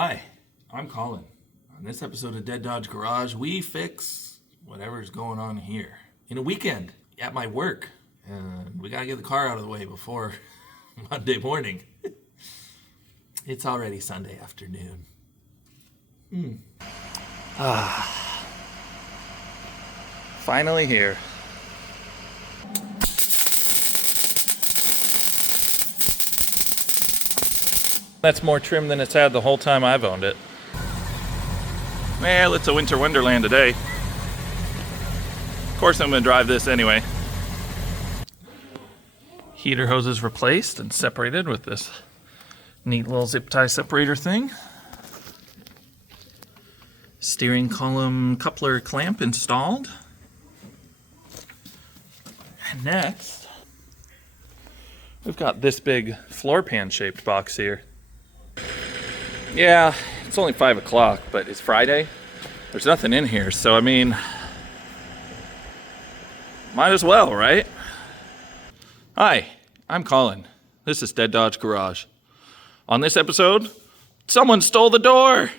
Hi, I'm Colin. On this episode of Dead Dodge Garage, we fix whatever's going on here. In a weekend at my work, and we gotta get the car out of the way before Monday morning. It's already Sunday afternoon. Finally here. That's more trim than it's had the whole time I've owned it. Well, it's a winter wonderland today. Of course I'm gonna drive this anyway. Heater hoses replaced and separated with this neat little zip tie separator thing. Steering column coupler clamp installed. And next, we've got this big floor pan shaped box here. Yeah, it's only 5 o'clock, but it's Friday. There's nothing in here, so I mean, might as well, right? Hi, I'm Colin. This is Dead Dodge Garage. On this episode, someone stole the door!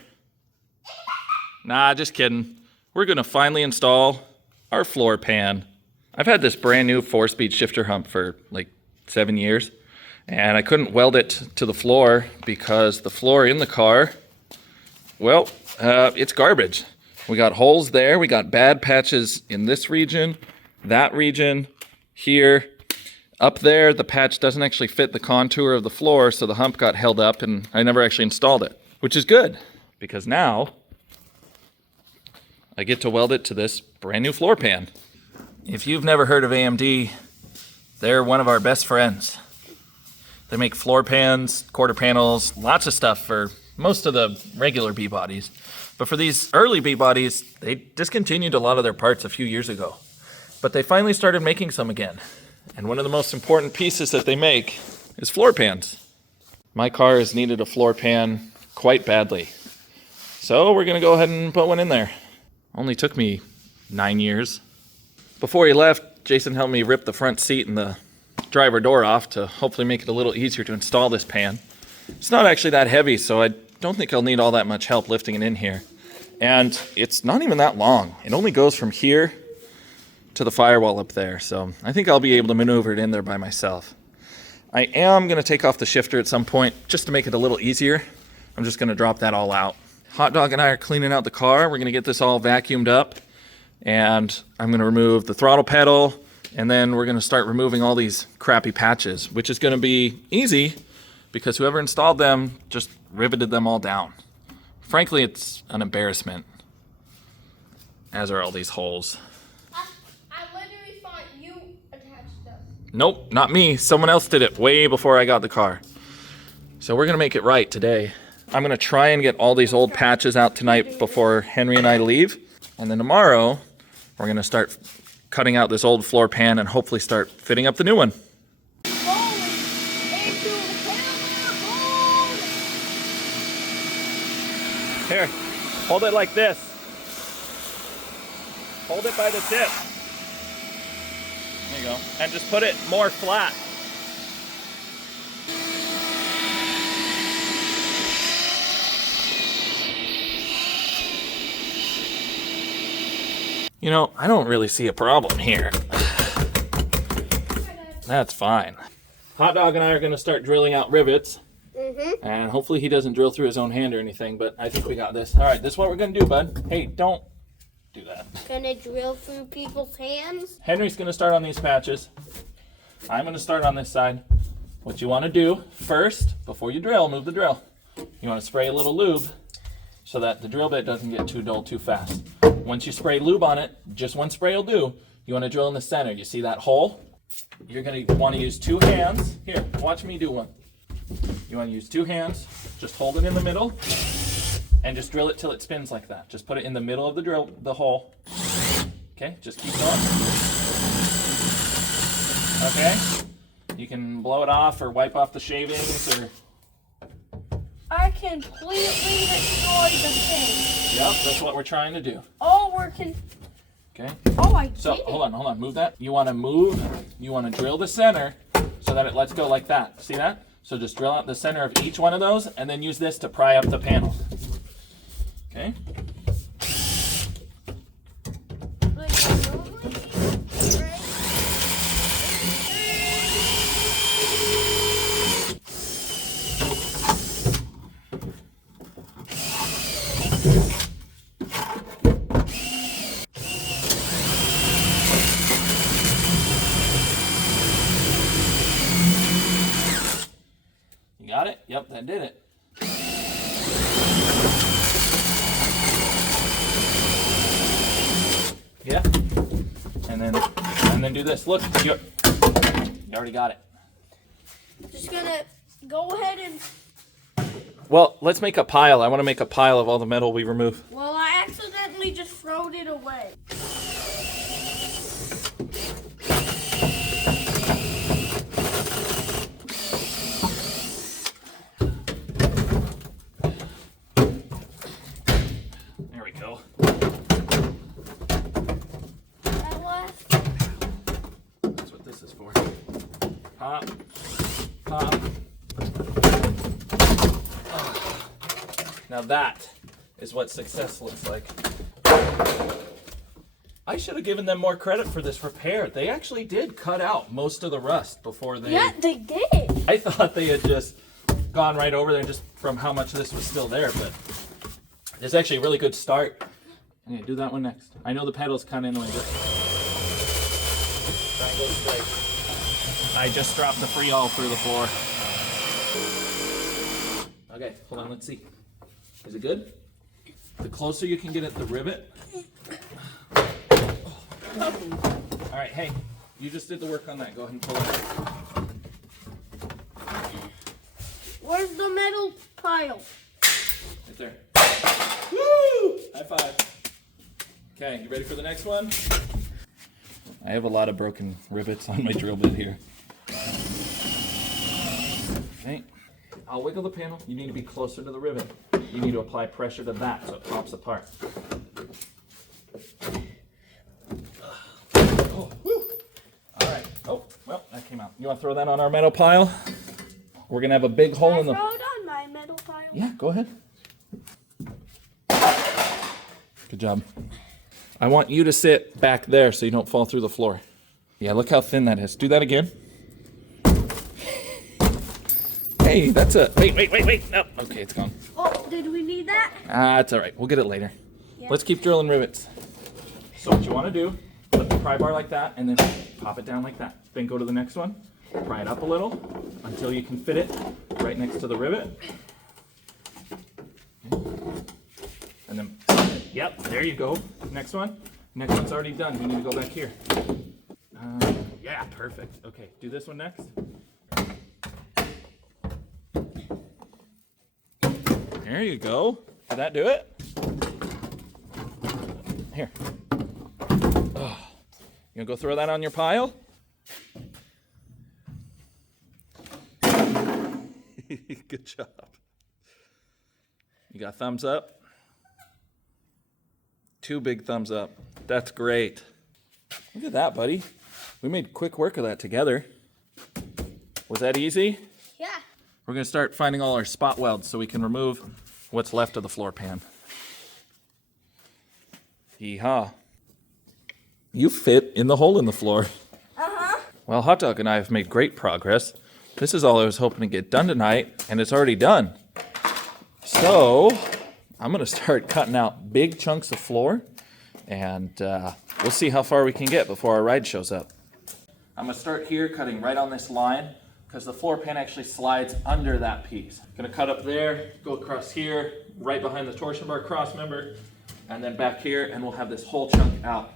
Nah, just kidding. We're gonna finally install our floor pan. I've had this brand new 4-speed shifter hump for like 7 years. And I couldn't weld it to the floor because the floor in the car, well, it's garbage. We got holes there. We got bad patches in this region, that region, here. Up there, the patch doesn't actually fit the contour of the floor, so the hump got held up and I never actually installed it, which is good because now I get to weld it to this brand new floor pan. If you've never heard of AMD, they're one of our best friends. They make floor pans, quarter panels, lots of stuff for most of the regular B-bodies. But for these early B-bodies, they discontinued a lot of their parts a few years ago. But they finally started making some again. And one of the most important pieces that they make is floor pans. My car has needed a floor pan quite badly. So we're gonna go ahead and put one in there. Only took me 9 years. Before he left, Jason helped me rip the front seat and the driver door off to hopefully make it a little easier to install this pan. It's not actually that heavy, so I don't think I'll need all that much help lifting it in here. And it's not even that long. It only goes from here to the firewall up there, so I think I'll be able to maneuver it in there by myself. I am going to take off the shifter at some point just to make it a little easier. I'm just going to drop that all out. Hot Dog and I are cleaning out the car. We're going to get this all vacuumed up, and I'm going to remove the throttle pedal, and then we're going to start removing all these crappy patches, which is going to be easy because whoever installed them just riveted them all down. Frankly, it's an embarrassment, as are all these holes. I literally thought you attached them. Nope, not me. Someone else did it way before I got the car. So we're going to make it right today. I'm going to try and get all these old patches out tonight before Henry and I leave. And then tomorrow, we're going to start cutting out this old floor pan and hopefully start fitting up the new one. Here, hold it like this. Hold it by the tip. There you go. And just put it more flat. You know, I don't really see a problem here. That's fine. Hot Dog and I are going to start drilling out rivets. And hopefully he doesn't drill through his own hand or anything, but I think we got this. All right, this is what we're going to do, bud. Hey, don't do that. Gonna drill through people's hands? Henry's going to start on these patches. I'm going to start on this side. What you want to do first, before you drill, move the drill. You want to spray a little lube so that the drill bit doesn't get too dull too fast. Once you spray lube on it, just one spray will do. You want to drill in the center. You see that hole? You're going to want to use 2 hands. Here, watch me do one. You want to use 2 hands. Just hold it in the middle and just drill it till it spins like that. Just put it in the middle of the hole. Okay, just keep going. Okay, you can blow it off or wipe off the shavings or... I completely destroyed the thing. Yep, that's what we're trying to do. Oh, we're Okay. Oh, I did. So, hold on, move that. You want to drill the center so that it lets go like that. See that? So just drill out the center of each one of those and then use this to pry up the panel. Okay? Got it? Yep, that did it. Yeah. And then do this. Look, you already got it. Just gonna go ahead and. Well, let's make a pile. I want to make a pile of all the metal we remove. Well, I accidentally just throwed it away. There we go. That was. That's what this is for. Pop. Pop. Now that is what success looks like. I should have given them more credit for this repair. They actually did cut out most of the rust before they... Yeah, they did. I thought they had just gone right over there just from how much this was still there, but it's actually a really good start. I'm gonna do that one next. I know the pedal's kind of annoying, but that goes straight. I just dropped the free all through the floor. Okay, hold on, let's see. Is it good? The closer you can get at the rivet. All right, hey, you just did the work on that. Go ahead and pull it out. Where's the metal pile? Right there. Woo! High five. Okay, you ready for the next one? I have a lot of broken rivets on my drill bit here. Okay. I'll wiggle the panel. You need to be closer to the rivet. You need to apply pressure to that so it pops apart. Oh, woo! All right. Oh, well, that came out. You want to throw that on our metal pile? We're going to have a big hole in the... Throw it on my metal pile. Yeah, go ahead. Good job. I want you to sit back there so you don't fall through the floor. Yeah, look how thin that is. Do that again. Hey, that's a... Wait. No. Okay, it's gone. Oh, did we need that? It's all right. We'll get it later. Yeah. Let's keep drilling rivets. So what you want to do, put the pry bar like that and then pop it down like that. Then go to the next one. Pry it up a little until you can fit it right next to the rivet. And then, yep, there you go. Next one. Next one's already done. You need to go back here. Yeah, perfect. Okay, do this one next. There you go. Did that do it? Here. Oh. You gonna go throw that on your pile? Good job. You got thumbs up? 2 big thumbs up. That's great. Look at that, buddy. We made quick work of that together. Was that easy? Yeah. We're going to start finding all our spot welds so we can remove what's left of the floor pan. Yeehaw. You fit in the hole in the floor. Uh-huh. Well, Hot Dog and I have made great progress. This is all I was hoping to get done tonight, and it's already done. So, I'm going to start cutting out big chunks of floor, and we'll see how far we can get before our ride shows up. I'm going to start here, cutting right on this line, because the floor pan actually slides under that piece. Going to cut up there, go across here, right behind the torsion bar cross member, and then back here, and we'll have this whole chunk out.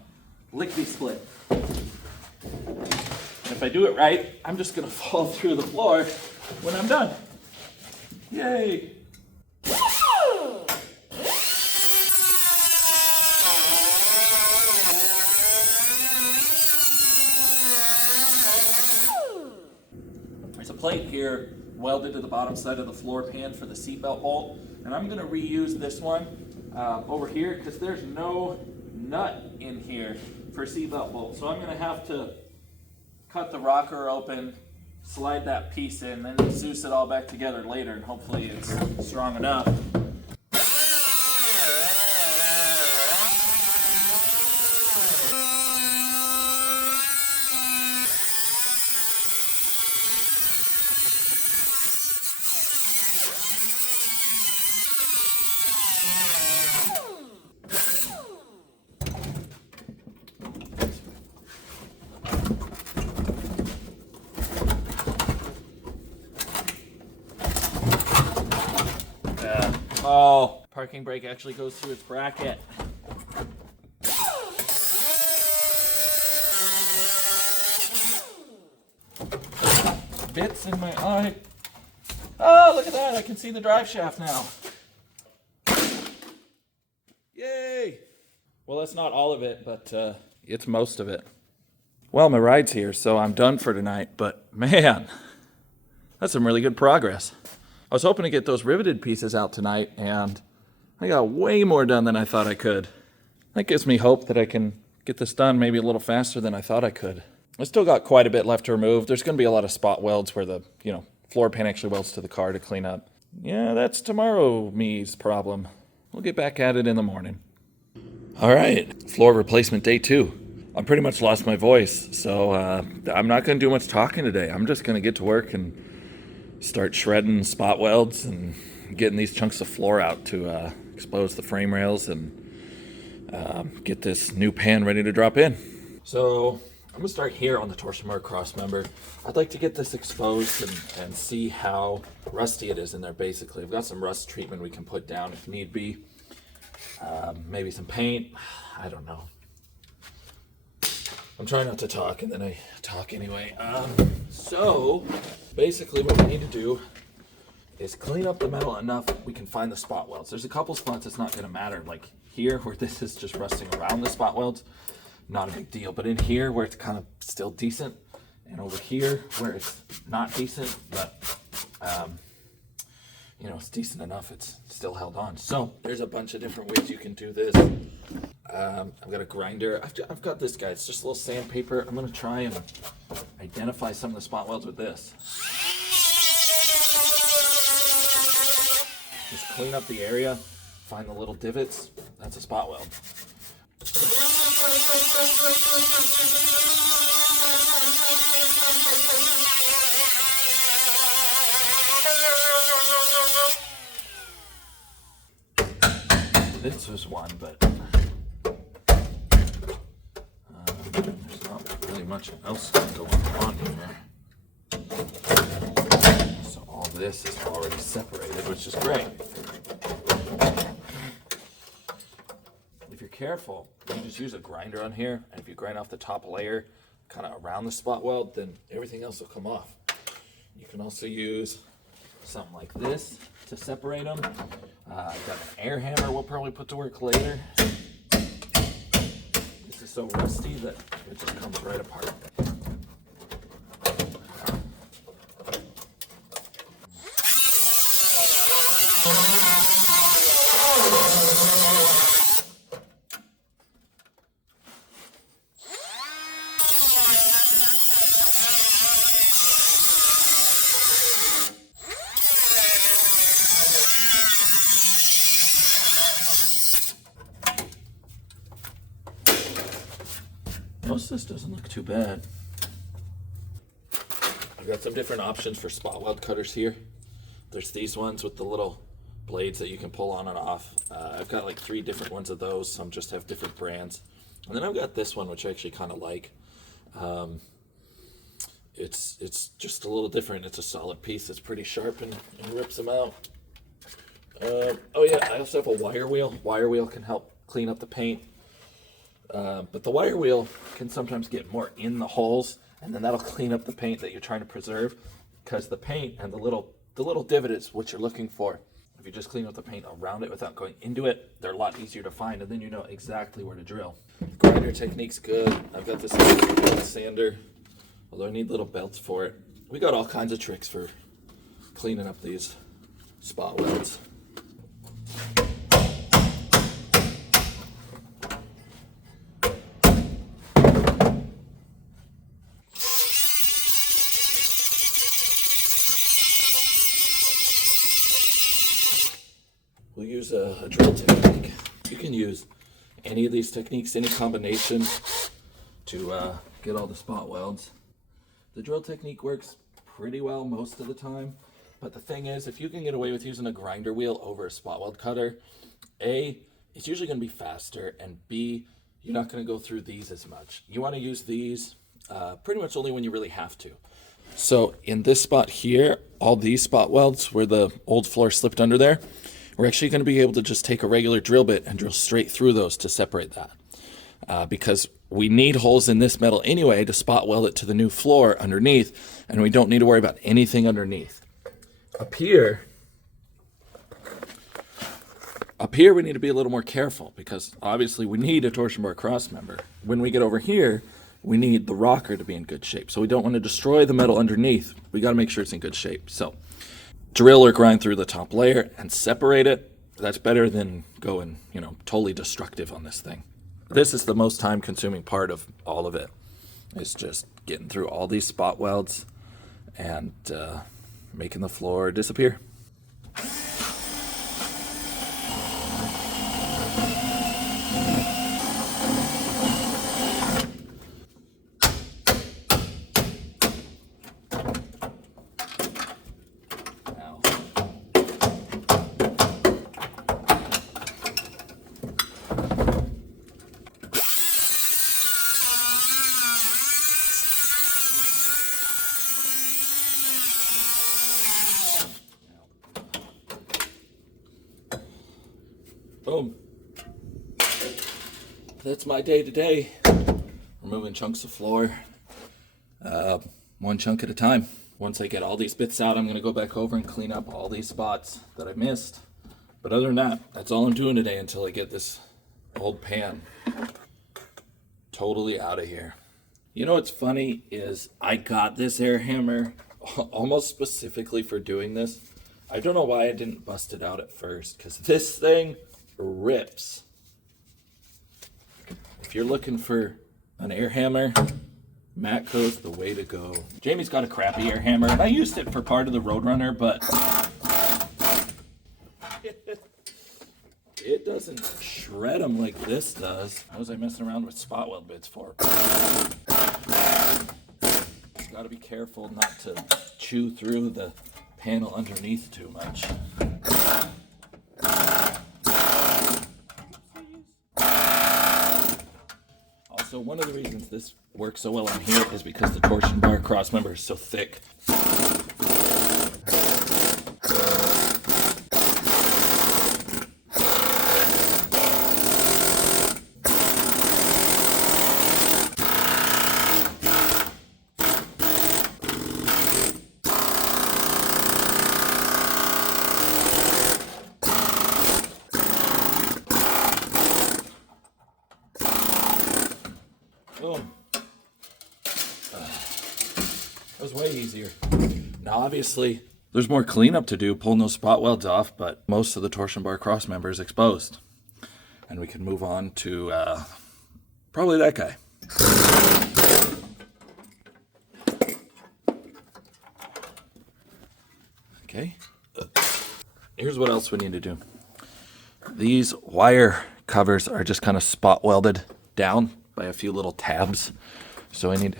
Lickety split. And if I do it right, I'm just going to fall through the floor when I'm done. Yay! There's a plate here welded to the bottom side of the floor pan for the seatbelt bolt, and I'm going to reuse this one over here because there's no nut in here for seatbelt bolt. So I'm going to have to cut the rocker open slide that piece in, then Zeus it all back together later, and hopefully it's strong enough. Oh, parking brake actually goes through its bracket. Bits in my eye. Oh, look at that. I can see the drive shaft now. Yay! Well, that's not all of it, but it's most of it. Well, my ride's here, so I'm done for tonight, but man, that's some really good progress. I was hoping to get those riveted pieces out tonight, and I got way more done than I thought I could. That gives me hope that I can get this done maybe a little faster than I thought I could. I still got quite a bit left to remove. There's going to be a lot of spot welds where the, floor pan actually welds to the car to clean up. Yeah, that's tomorrow me's problem. We'll get back at it in the morning. All right, floor replacement day 2. I pretty much lost my voice, so I'm not going to do much talking today. I'm just going to get to work and start shredding spot welds and getting these chunks of floor out to expose the frame rails and get this new pan ready to drop in. So I'm gonna start here on the torsion bar cross member. I'd like to get this exposed and see how rusty it is in there basically. I've got some rust treatment we can put down if need be. Maybe some paint, I don't know. I'm trying not to talk and then I talk anyway. So basically what we need to do is clean up the metal enough we can find the spot welds. There's a couple spots it's not going to matter, like here where this is just rusting around the spot welds, not a big deal. But in here where it's kind of still decent, and over here where it's not decent, but it's decent enough, it's still held on. So there's a bunch of different ways you can do this. I've got a grinder. I've got this guy. It's just a little sandpaper. I'm going to try and identify some of the spot welds with this. Just clean up the area, find the little divots. That's a spot weld. This was one, but there's not really much else going on here. So all this is already separated, which is great. If you're careful, you just use a grinder on here, and if you grind off the top layer kind of around the spot weld, then everything else will come off. You can also use something like this to separate them. I've got an air hammer we'll probably put to work later. This is so rusty that it just comes right apart. Most of this doesn't look too bad. I've got some different options for spot weld cutters here. There's these ones with the little blades that you can pull on and off. I've got like 3 different ones of those. Some just have different brands. And then I've got this one, which I actually kind of like. It's just a little different. It's a solid piece. It's pretty sharp and rips them out. Oh yeah, I also have a wire wheel. Wire wheel can help clean up the paint. But the wire wheel can sometimes get more in the holes, and then that'll clean up the paint that you're trying to preserve, because the paint and the little divot is what you're looking for. If you just clean up the paint around it without going into it, they're a lot easier to find, and then you know exactly where to drill. Grinder technique's good. I've got this sander, although I need little belts for it. We got all kinds of tricks for cleaning up these spot welds. we'll use a drill technique. You can use any of these techniques, any combination to get all the spot welds. The drill technique works pretty well most of the time, but the thing is, if you can get away with using a grinder wheel over a spot weld cutter, A, it's usually going to be faster, and B, you're not going to go through these as much. You want to use these pretty much only when you really have to. So in this spot here, all these spot welds where the old floor slipped under there, we're actually going to be able to just take a regular drill bit and drill straight through those to separate that. Because we need holes in this metal anyway to spot weld it to the new floor underneath, and we don't need to worry about anything underneath. Up here we need to be a little more careful because obviously we need a torsion bar cross member. When we get over here, we need the rocker to be in good shape. So we don't want to destroy the metal underneath. We got to make sure it's in good shape. So drill or grind through the top layer and separate it. That's better than going, totally destructive on this thing. This is the most time consuming part of all of it. It's just getting through all these spot welds and making the floor disappear. Boom. That's my day today. Removing chunks of floor, one chunk at a time. Once I get all these bits out, I'm going to go back over and clean up all these spots that I missed. But other than that, that's all I'm doing today until I get this old pan totally out of here. You know what's funny is I got this air hammer almost specifically for doing this. I don't know why I didn't bust it out at first, because this thing rips. If you're looking for an air hammer, Matco's the way to go. Jamie's got a crappy air hammer, and I used it for part of the Roadrunner, but it doesn't shred them like this does. What was I messing around with spot weld bits for? Just gotta be careful not to chew through the panel underneath too much. Also, one of the reasons this works so well on here is because the torsion bar cross member is so thick. Boom. That was way easier. Now obviously there's more cleanup to do pulling those spot welds off, but most of the torsion bar cross member is exposed. And we can move on to probably that guy. Okay. Here's what else we need to do. These wire covers are just kind of spot welded down by a few little tabs. So I need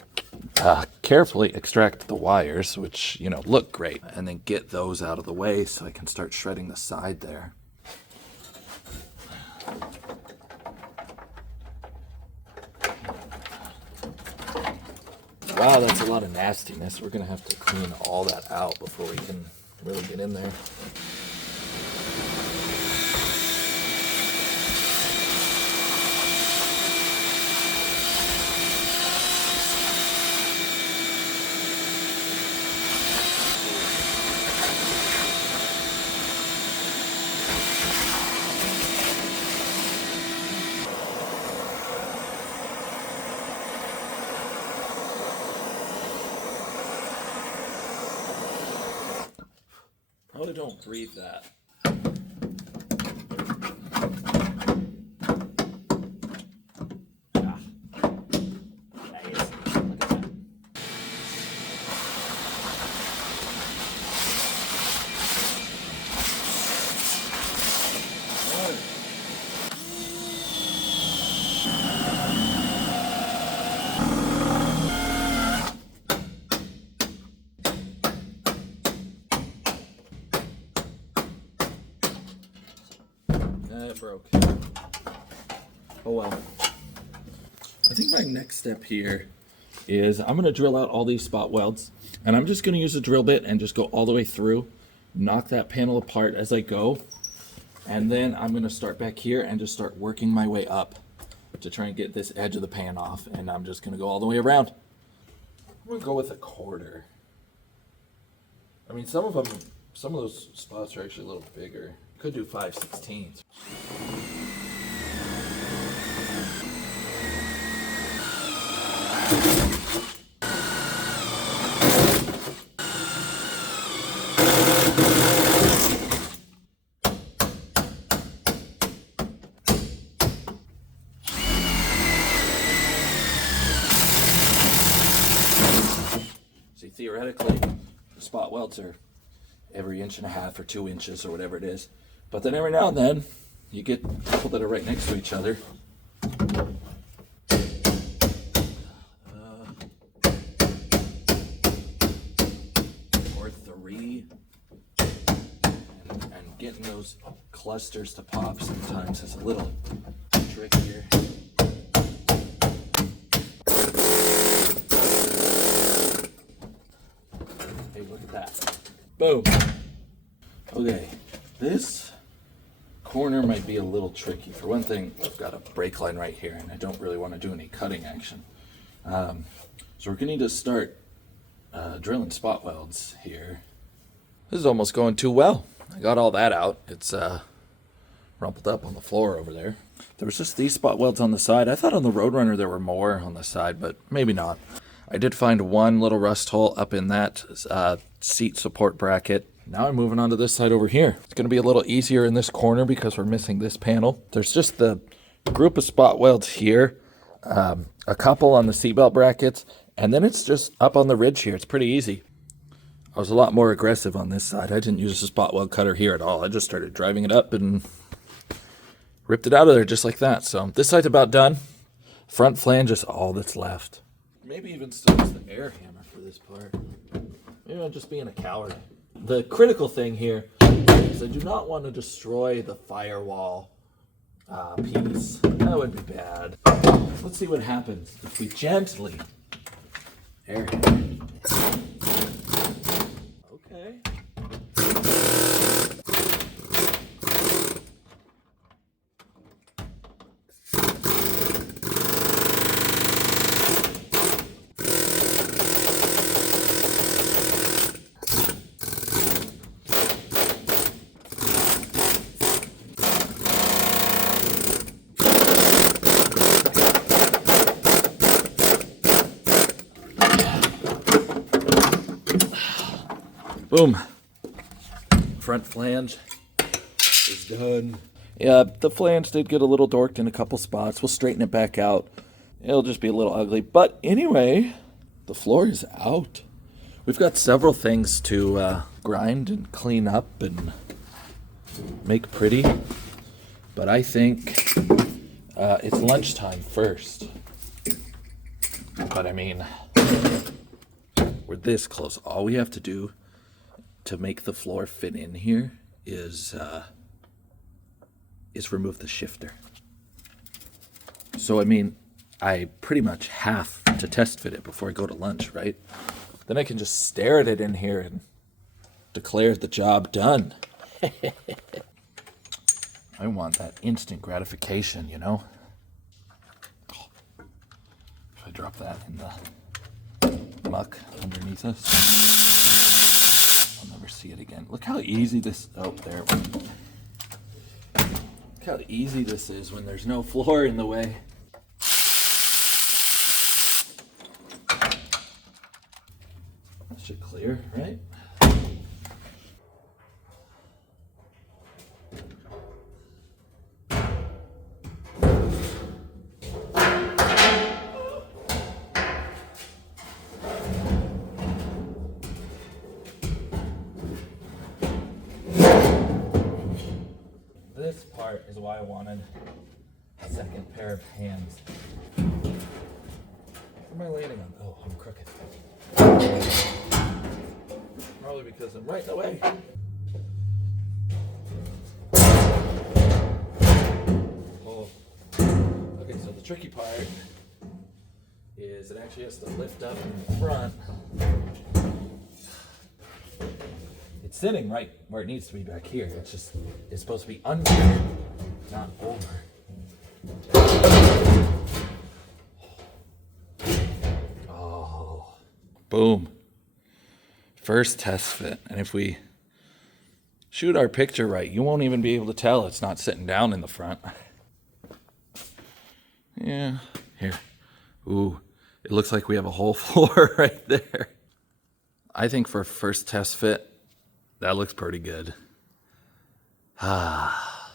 to carefully extract the wires, which, look great, and then get those out of the way so I can start shredding the side there. Wow, that's a lot of nastiness. We're gonna have to clean all that out before we can really get in there. Probably don't breathe that. Ah. Nice. Look at that. broke. Oh well. I think my next step here is I'm going to drill out all these spot welds, and I'm just going to use a drill bit and just go all the way through, knock that panel apart as I go, and then I'm going to start back here and just start working my way up to try and get this edge of the pan off, and I'm just going to go all the way around. I'm going to go with a 1/4. I mean, some of those spots are actually a little bigger. Could do 5/16. See, theoretically, the spot welds are every 1.5 or 2 inches or whatever it is. But then every now and then, you get a couple that are right next to each other. Or 3. And getting those clusters to pop sometimes is a little trickier. Hey, look at that. Boom. Okay, this corner might be a little tricky. For one thing, I've got a brake line right here, and I don't really want to do any cutting action. So we're going to need to start drilling spot welds here. This is almost going too well. I got all that out. It's rumpled up on the floor over there. There was just these spot welds on the side. I thought on the Roadrunner there were more on the side, but maybe not. I did find one little rust hole up in that seat support bracket. Now I'm moving on to this side over here. It's going to be a little easier in this corner because we're missing this panel. There's just the group of spot welds here, a couple on the seatbelt brackets, and then it's just up on the ridge here. It's pretty easy. I was a lot more aggressive on this side. I didn't use a spot weld cutter here at all. I just started driving it up and ripped it out of there just like that. So this side's about done. Front flange is all that's left. Maybe even still use the air hammer for this part. Maybe I'm just being a coward. The critical thing here is I do not want to destroy the firewall piece. That would be bad. Let's see what happens if we gently air hammer. Okay. Boom. Front flange is done. Yeah, the flange did get a little dorked in a couple spots. We'll straighten it back out. It'll just be a little ugly. But anyway, the floor is out. We've got several things to grind and clean up and make pretty. But I think it's lunchtime first. But I mean, we're this close. All we have to do to make the floor fit in here is remove the shifter. So I mean, I pretty much have to test fit it before I go to lunch, right? Then I can just stare at it in here and declare the job done. I want that instant gratification, you know? If I drop that in the muck underneath us, I'll never see it again. Look how easy this, oh, there it went. Look how easy this is when there's no floor in the way. That should clear, right? This part is why I wanted a second pair of hands. What am I landing on? Oh, I'm crooked. Probably because I'm right in the way. Okay, so the tricky part is it actually has to lift up in the front. It's sitting right where it needs to be back here. It's supposed to be under, not over. Oh, boom. First test fit. And if we shoot our picture right, you won't even be able to tell it's not sitting down in the front. Yeah, here. Ooh, it looks like we have a whole floor right there. I think for first test fit, that looks pretty good. Ah,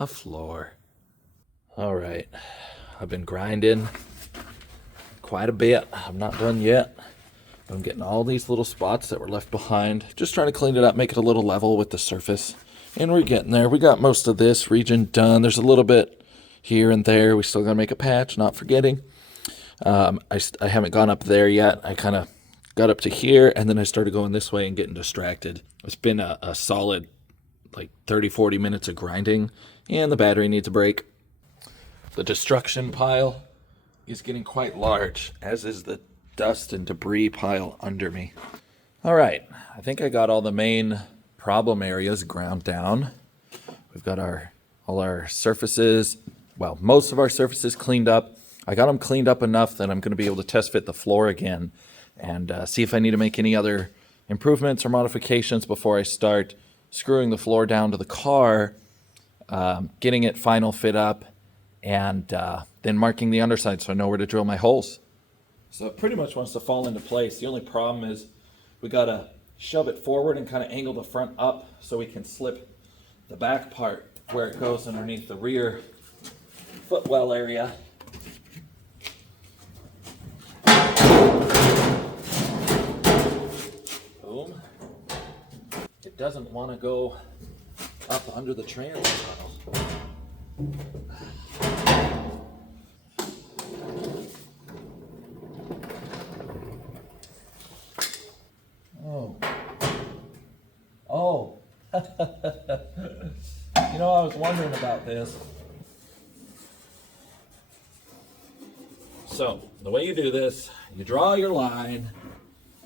a floor. All right, I've been grinding quite a bit. I'm not done yet. I'm getting all these little spots that were left behind. Just trying to clean it up, make it a little level with the surface. And we're getting there. We got most of this region done. There's a little bit here and there. We still got to make a patch, not forgetting. I haven't gone up there yet. I kind of got up to here, and then I started going this way and getting distracted. It's been a solid like 30, 40 minutes of grinding, and the battery needs a break. The destruction pile is getting quite large, as is the dust and debris pile under me. All right, I think I got all the main problem areas ground down. We've got all our surfaces, well, most of our surfaces cleaned up. I got them cleaned up enough that I'm going to be able to test fit the floor again and see if I need to make any other improvements or modifications before I start screwing the floor down to the car, getting it final fit up, and then marking the underside so I know where to drill my holes. So it pretty much wants to fall into place. The only problem is we got to shove it forward and kind of angle the front up so we can slip the back part where it goes underneath the rear footwell area. Boom. It doesn't want to go up under the trans tunnel. Oh. You know, I was wondering about this. So, the way you do this, you draw your line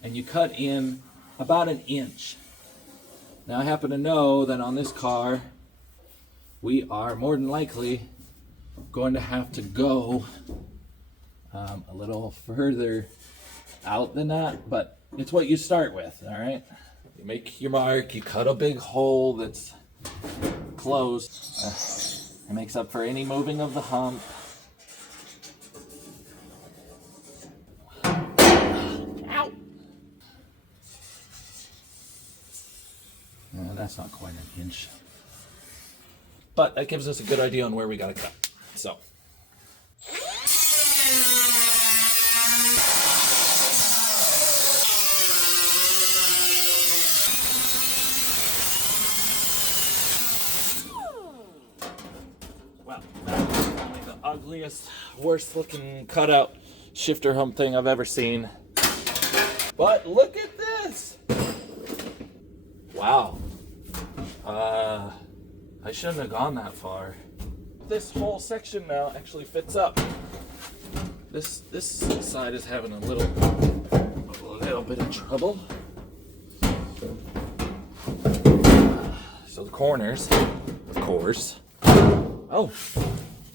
and you cut in about 1 inch. Now, I happen to know that on this car, we are more than likely going to have to go a little further out than that, but it's what you start with, all right? You make your mark, you cut a big hole that's closed. It makes up for any moving of the hump. Ow! No, that's not quite 1 inch. But that gives us a good idea on where we gotta cut. So. Well, that's probably the ugliest, worst looking cutout shifter hump thing I've ever seen. But look at this! Wow. I shouldn't have gone that far. This whole section now actually fits up. This side is having a little bit of trouble. So the corners, of course. Oh,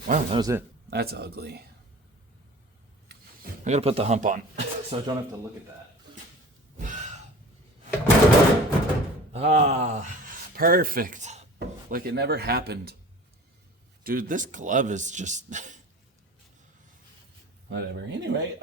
wow, that was it. That's ugly. I gotta put the hump on so I don't have to look at that. Ah, perfect. Like it never happened. Dude, this glove is just whatever. Anyway,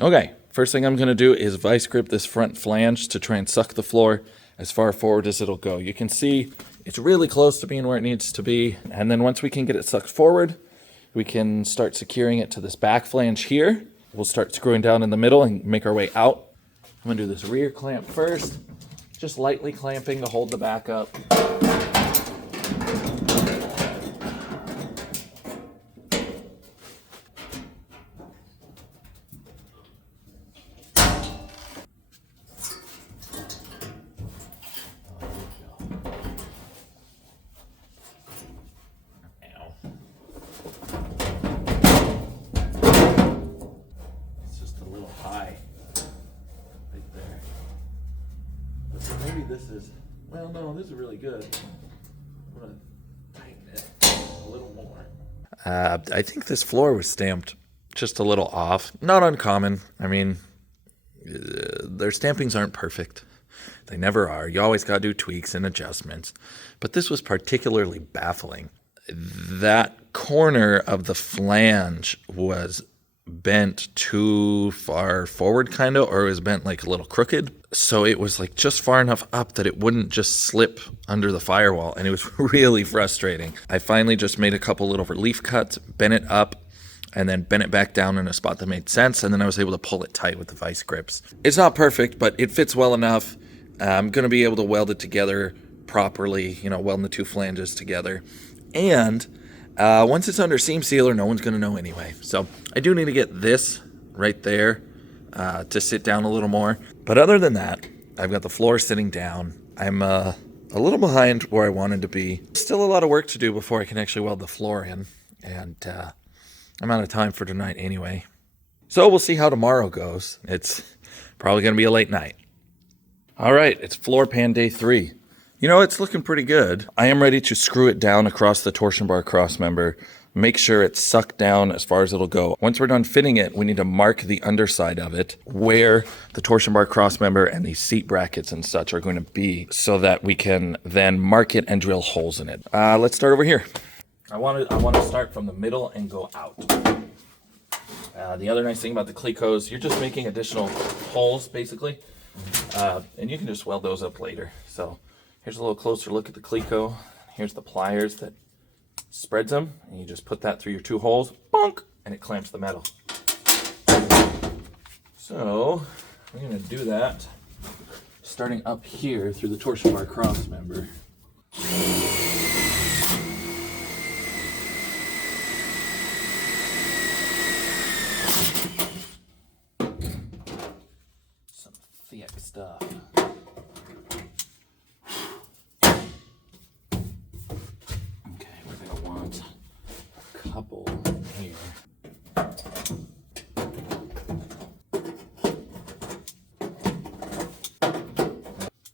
okay, first thing I'm gonna do is vice grip this front flange to try and suck the floor as far forward as it'll go. You can see it's really close to being where it needs to be. And then once we can get it sucked forward, we can start securing it to this back flange here. We'll start screwing down in the middle and make our way out. I'm gonna do this rear clamp first, just lightly clamping to hold the back up. maybe this is, well, no, this is really good. I'm gonna tighten it a little more. I think this floor was stamped just a little off. Not uncommon. I mean, their stampings aren't perfect. They never are. You always gotta do tweaks and adjustments. But this was particularly baffling. That corner of the flange was bent too far forward, kind of, or it was bent like a little crooked. So it was like just far enough up that it wouldn't just slip under the firewall, and it was really frustrating. I finally just made a couple little relief cuts, bent it up, and then bent it back down in a spot that made sense, and then I was able to pull it tight with the vice grips. It's not perfect, but it fits well enough. I'm going to be able to weld it together properly, welding the two flanges together. And once it's under seam sealer, no one's going to know anyway. So I do need to get this right there to sit down a little more. But other than that, I've got the floor sitting down. I'm a little behind where I wanted to be. Still a lot of work to do before I can actually weld the floor in. And I'm out of time for tonight anyway. So we'll see how tomorrow goes. It's probably going to be a late night. All right, it's floor pan day 3. It's looking pretty good. I am ready to screw it down across the torsion bar cross member, make sure it's sucked down as far as it'll go. Once we're done fitting it, we need to mark the underside of it where the torsion bar cross member and the seat brackets and such are going to be so that we can then mark it and drill holes in it. Let's start over here. I want to start from the middle and go out. The other nice thing about the Clecos, you're just making additional holes basically, and you can just weld those up later. So here's a little closer look at the Cleco. Here's the pliers that spreads them, and you just put that through your 2 holes, bonk, and it clamps the metal. So we're going to do that starting up here through the torsion bar cross member. Some thick stuff. Couple here.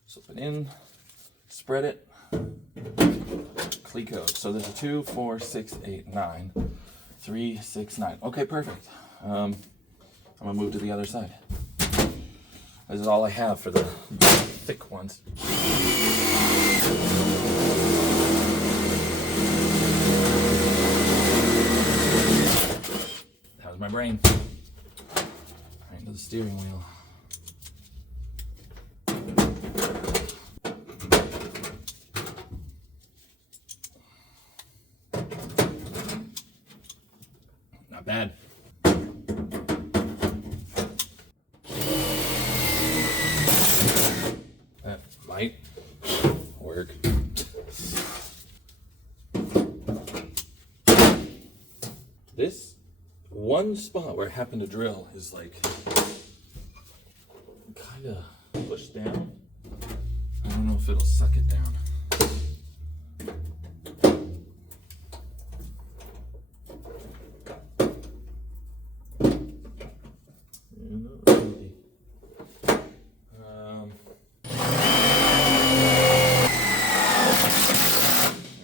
Slip it in, spread it. Clecos. So there's a 2, 4, 6, 8, 9, 3, 6, 9. Okay, perfect. I'm gonna move to the other side. This is all I have for the thick ones. My brain right into the steering wheel. Not bad. That might work. This one spot where it happened to drill is like kind of pushed down. I don't know if it'll suck it down. There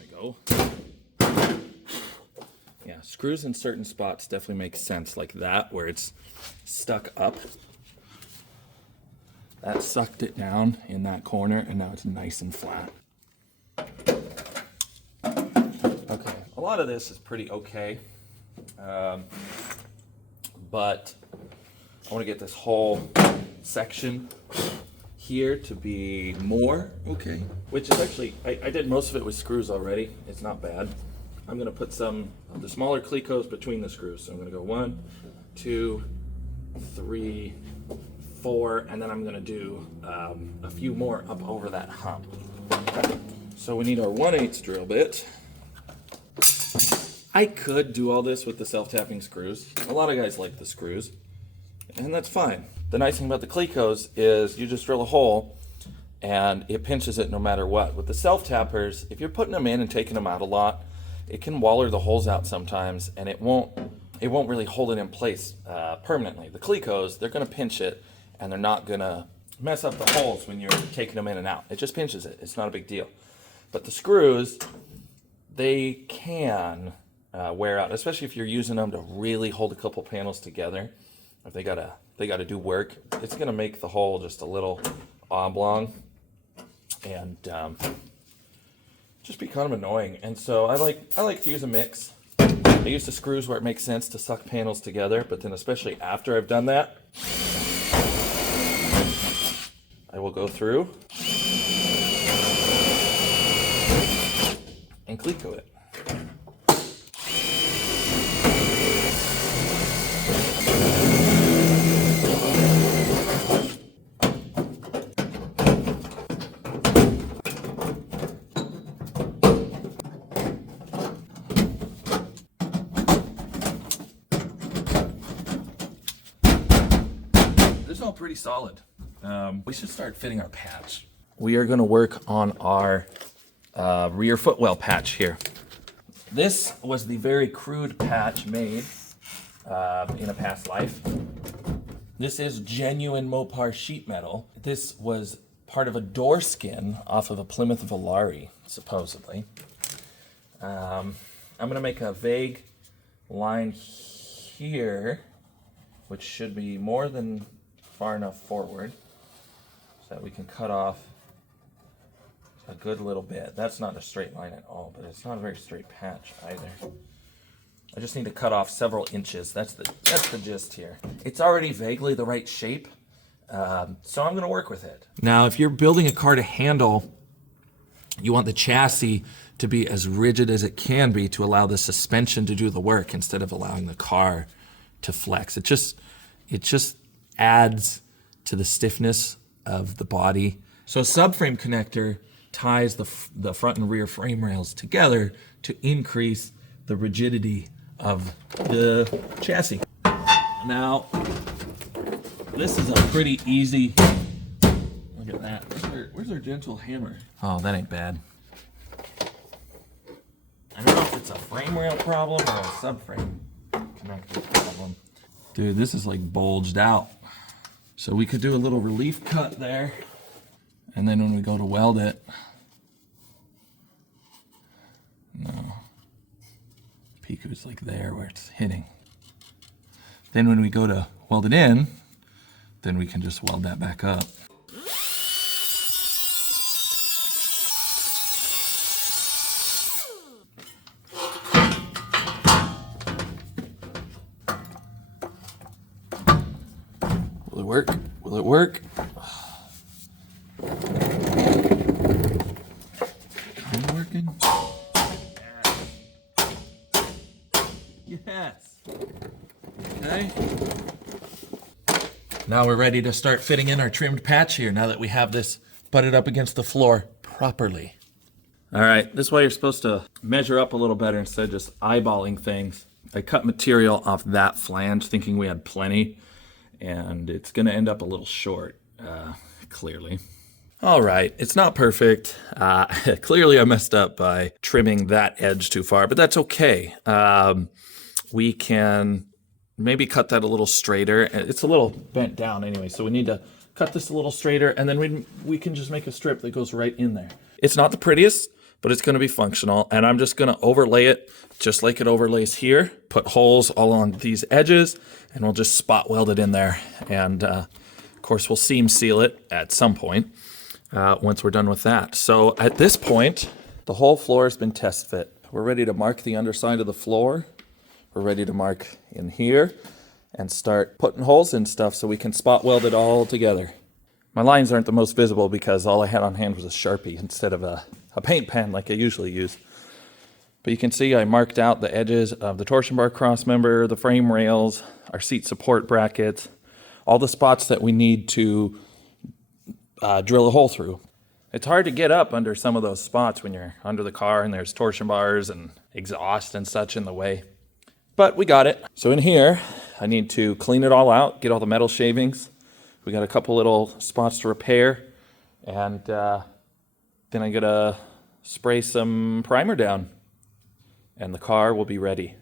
we go. Screws in certain spots definitely make sense, like that where it's stuck up. That sucked it down in that corner, and now it's nice and flat. Okay, a lot of this is pretty okay, but I want to get this whole section here to be more okay, which is actually, I did most of it with screws already. It's not bad. I'm going to put some of the smaller Clecos between the screws. So I'm going to go 1, 2, 3, 4, and then I'm going to do a few more up over that hump. So we need our 1/8 drill bit. I could do all this with the self-tapping screws. A lot of guys like the screws, and that's fine. The nice thing about the Clecos is you just drill a hole and it pinches it no matter what. With the self-tappers, if you're putting them in and taking them out a lot, it can waller the holes out sometimes, and it won't really hold it in place permanently. The Clecos, they're going to pinch it, and they're not going to mess up the holes when you're taking them in and out. It just pinches it. It's not a big deal. But the screws, they can wear out, especially if you're using them to really hold a couple panels together. If they gotta do work, it's gonna make the hole just a little oblong and just be kind of annoying. And so I like to use a mix. I use the screws where it makes sense to suck panels together, but then especially after I've done that, I will go through and cleco it. This is all pretty solid. We should start fitting our patch. We are going to work on our rear footwell patch here. This was the very crude patch made in a past life. This is genuine Mopar sheet metal. This was part of a door skin off of a Plymouth Fury, supposedly. I'm going to make a vague line here, which should be more than far enough forward so that we can cut off a good little bit. That's not a straight line at all, but it's not a very straight patch either. I just need to cut off several inches. That's the gist here. It's already vaguely the right shape, so I'm going to work with it. Now, if you're building a car to handle, you want the chassis to be as rigid as it can be to allow the suspension to do the work instead of allowing the car to flex. It just adds to the stiffness of the body. So a subframe connector ties the front and rear frame rails together to increase the rigidity of the chassis. Now, this is a pretty easy, look at that. Where's our gentle hammer? Oh, that ain't bad. I don't know if it's a frame rail problem or a subframe connector problem. Dude, this is like bulged out. So we could do a little relief cut there. And then when we go to weld it, no, Piku's like there where it's hitting. Then when we go to weld it in, then we can just weld that back up. Will it work? Will it work? Kind of working? Yes. Okay. Now we're ready to start fitting in our trimmed patch here now that we have this butted up against the floor properly. All right, this way you're supposed to measure up a little better instead of just eyeballing things. I cut material off that flange thinking we had plenty, and it's gonna end up a little short, clearly. All right, it's not perfect. Clearly I messed up by trimming that edge too far, but that's okay. We can maybe cut that a little straighter. It's a little bent down anyway, so we need to cut this a little straighter, and then we can just make a strip that goes right in there. It's not the prettiest, but it's gonna be functional, and I'm just gonna overlay it just like it overlays here, put holes all along these edges, and we'll just spot weld it in there. And of course, we'll seam seal it at some point once we're done with that. So at this point, the whole floor has been test fit. We're ready to mark the underside of the floor. We're ready to mark in here and start putting holes in stuff so we can spot weld it all together. My lines aren't the most visible because all I had on hand was a Sharpie instead of a paint pen like I usually use. But you can see I marked out the edges of the torsion bar cross member, the frame rails, our seat support brackets, all the spots that we need to drill a hole through. It's hard to get up under some of those spots when you're under the car and there's torsion bars and exhaust and such in the way. But we got it. So in here, I need to clean it all out, get all the metal shavings. We got a couple little spots to repair, and then I'm gonna spray some primer down, and the car will be ready.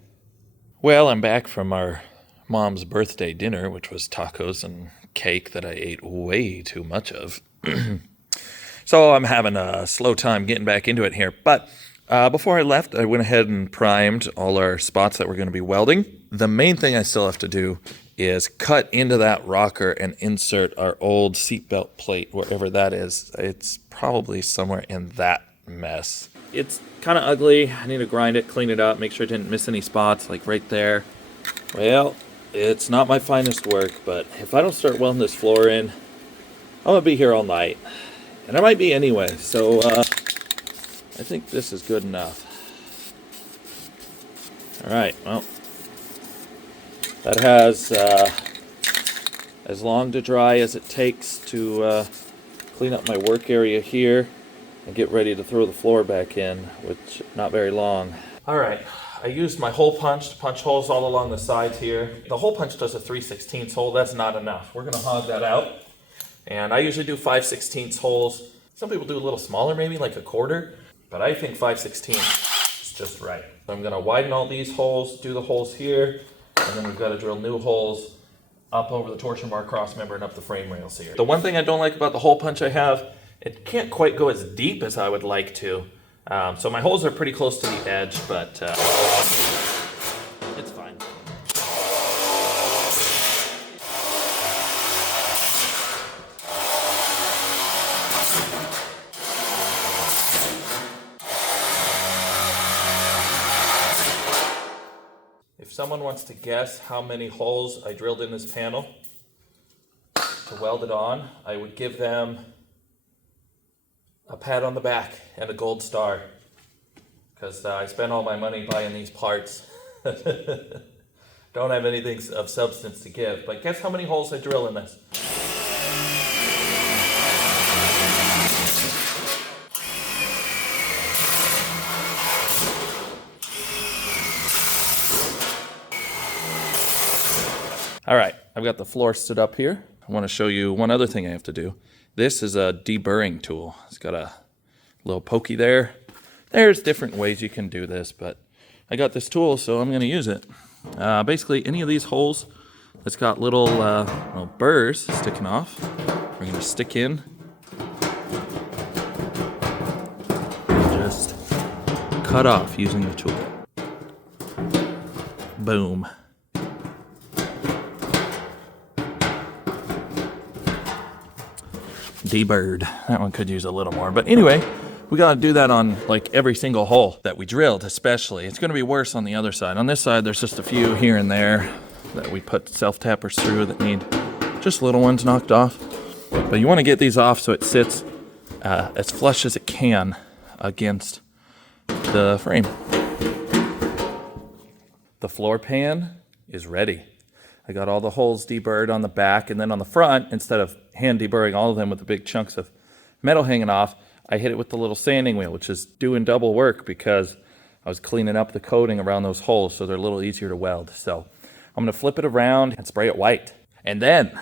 Well, I'm back from our mom's birthday dinner, which was tacos and cake that I ate way too much of. So I'm having a slow time getting back into it here. But before I left, I went ahead and primed all our spots that we're going to be welding. The main thing I still have to do is cut into that rocker and insert our old seatbelt plate, wherever that is. It's probably somewhere in that mess. It's kind of ugly. I need to grind it, clean it up, make sure I didn't miss any spots, like right there. Well, it's not my finest work, but if I don't start welding this floor in, I'm going to be here all night. And I might be anyway, so I think this is good enough. Alright, well, that has as long to dry as it takes to clean up my work area here and get ready to throw the floor back in, which not very long. Alright, I used my hole punch to punch holes all along the sides here. The hole punch does a 3/16 hole, that's not enough. We're going to hog that out. And I usually do 5/16 holes. Some people do a little smaller, maybe like a quarter, but I think 5/16 is just right. So I'm gonna widen all these holes, do the holes here, and then we've got to drill new holes up over the torsion bar cross member and up the frame rails here. The one thing I don't like about the hole punch I have, it can't quite go as deep as I would like to. So my holes are pretty close to the edge, but it's fine. If someone wants to guess how many holes I drilled in this panel to weld it on, I would give them a pat on the back and a gold star, because I spent all my money buying these parts. Don't have anything of substance to give, but guess how many holes I drill in this? All right, I've got the floor stood up here. I want to show you one other thing I have to do. This is a deburring tool. It's got a little pokey there. There's different ways you can do this, but I got this tool, so I'm going to use it. Basically, any of these holes that's got little burrs sticking off, we're going to stick in. And just cut off using the tool. Boom. Deburred. That one could use a little more. But anyway, we got to do that on like every single hole that we drilled, especially. It's going to be worse on the other side. On this side, there's just a few here and there that we put self-tappers through that need just little ones knocked off. But you want to get these off so it sits as flush as it can against the frame. The floor pan is ready. I got all the holes deburred on the back, and then on the front, instead of hand deburring all of them with the big chunks of metal hanging off, I hit it with the little sanding wheel, which is doing double work because I was cleaning up the coating around those holes so they're a little easier to weld. So I'm going to flip it around and spray it white. And then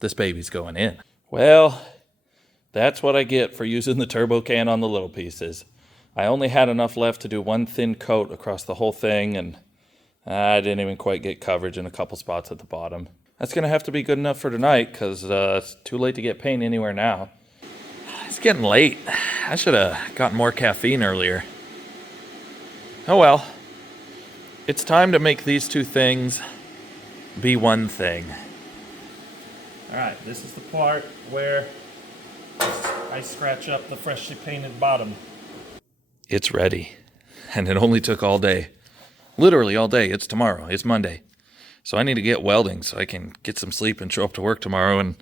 this baby's going in. Well, that's what I get for using the turbo can on the little pieces. I only had enough left to do one thin coat across the whole thing, and I didn't even quite get coverage in a couple spots at the bottom. That's going to have to be good enough for tonight because it's too late to get paint anywhere now. It's getting late. I should have gotten more caffeine earlier. Oh well. It's time to make these two things be one thing. Alright, this is the part where I scratch up the freshly painted bottom. It's ready. And it only took all day. Literally all day. It's tomorrow. It's Monday. So I need to get welding so I can get some sleep and show up to work tomorrow and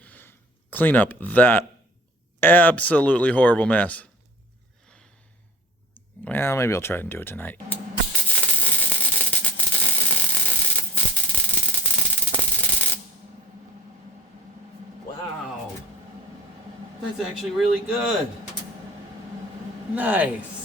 clean up that absolutely horrible mess. Well, maybe I'll try and do it tonight. Wow. That's actually really good. Nice.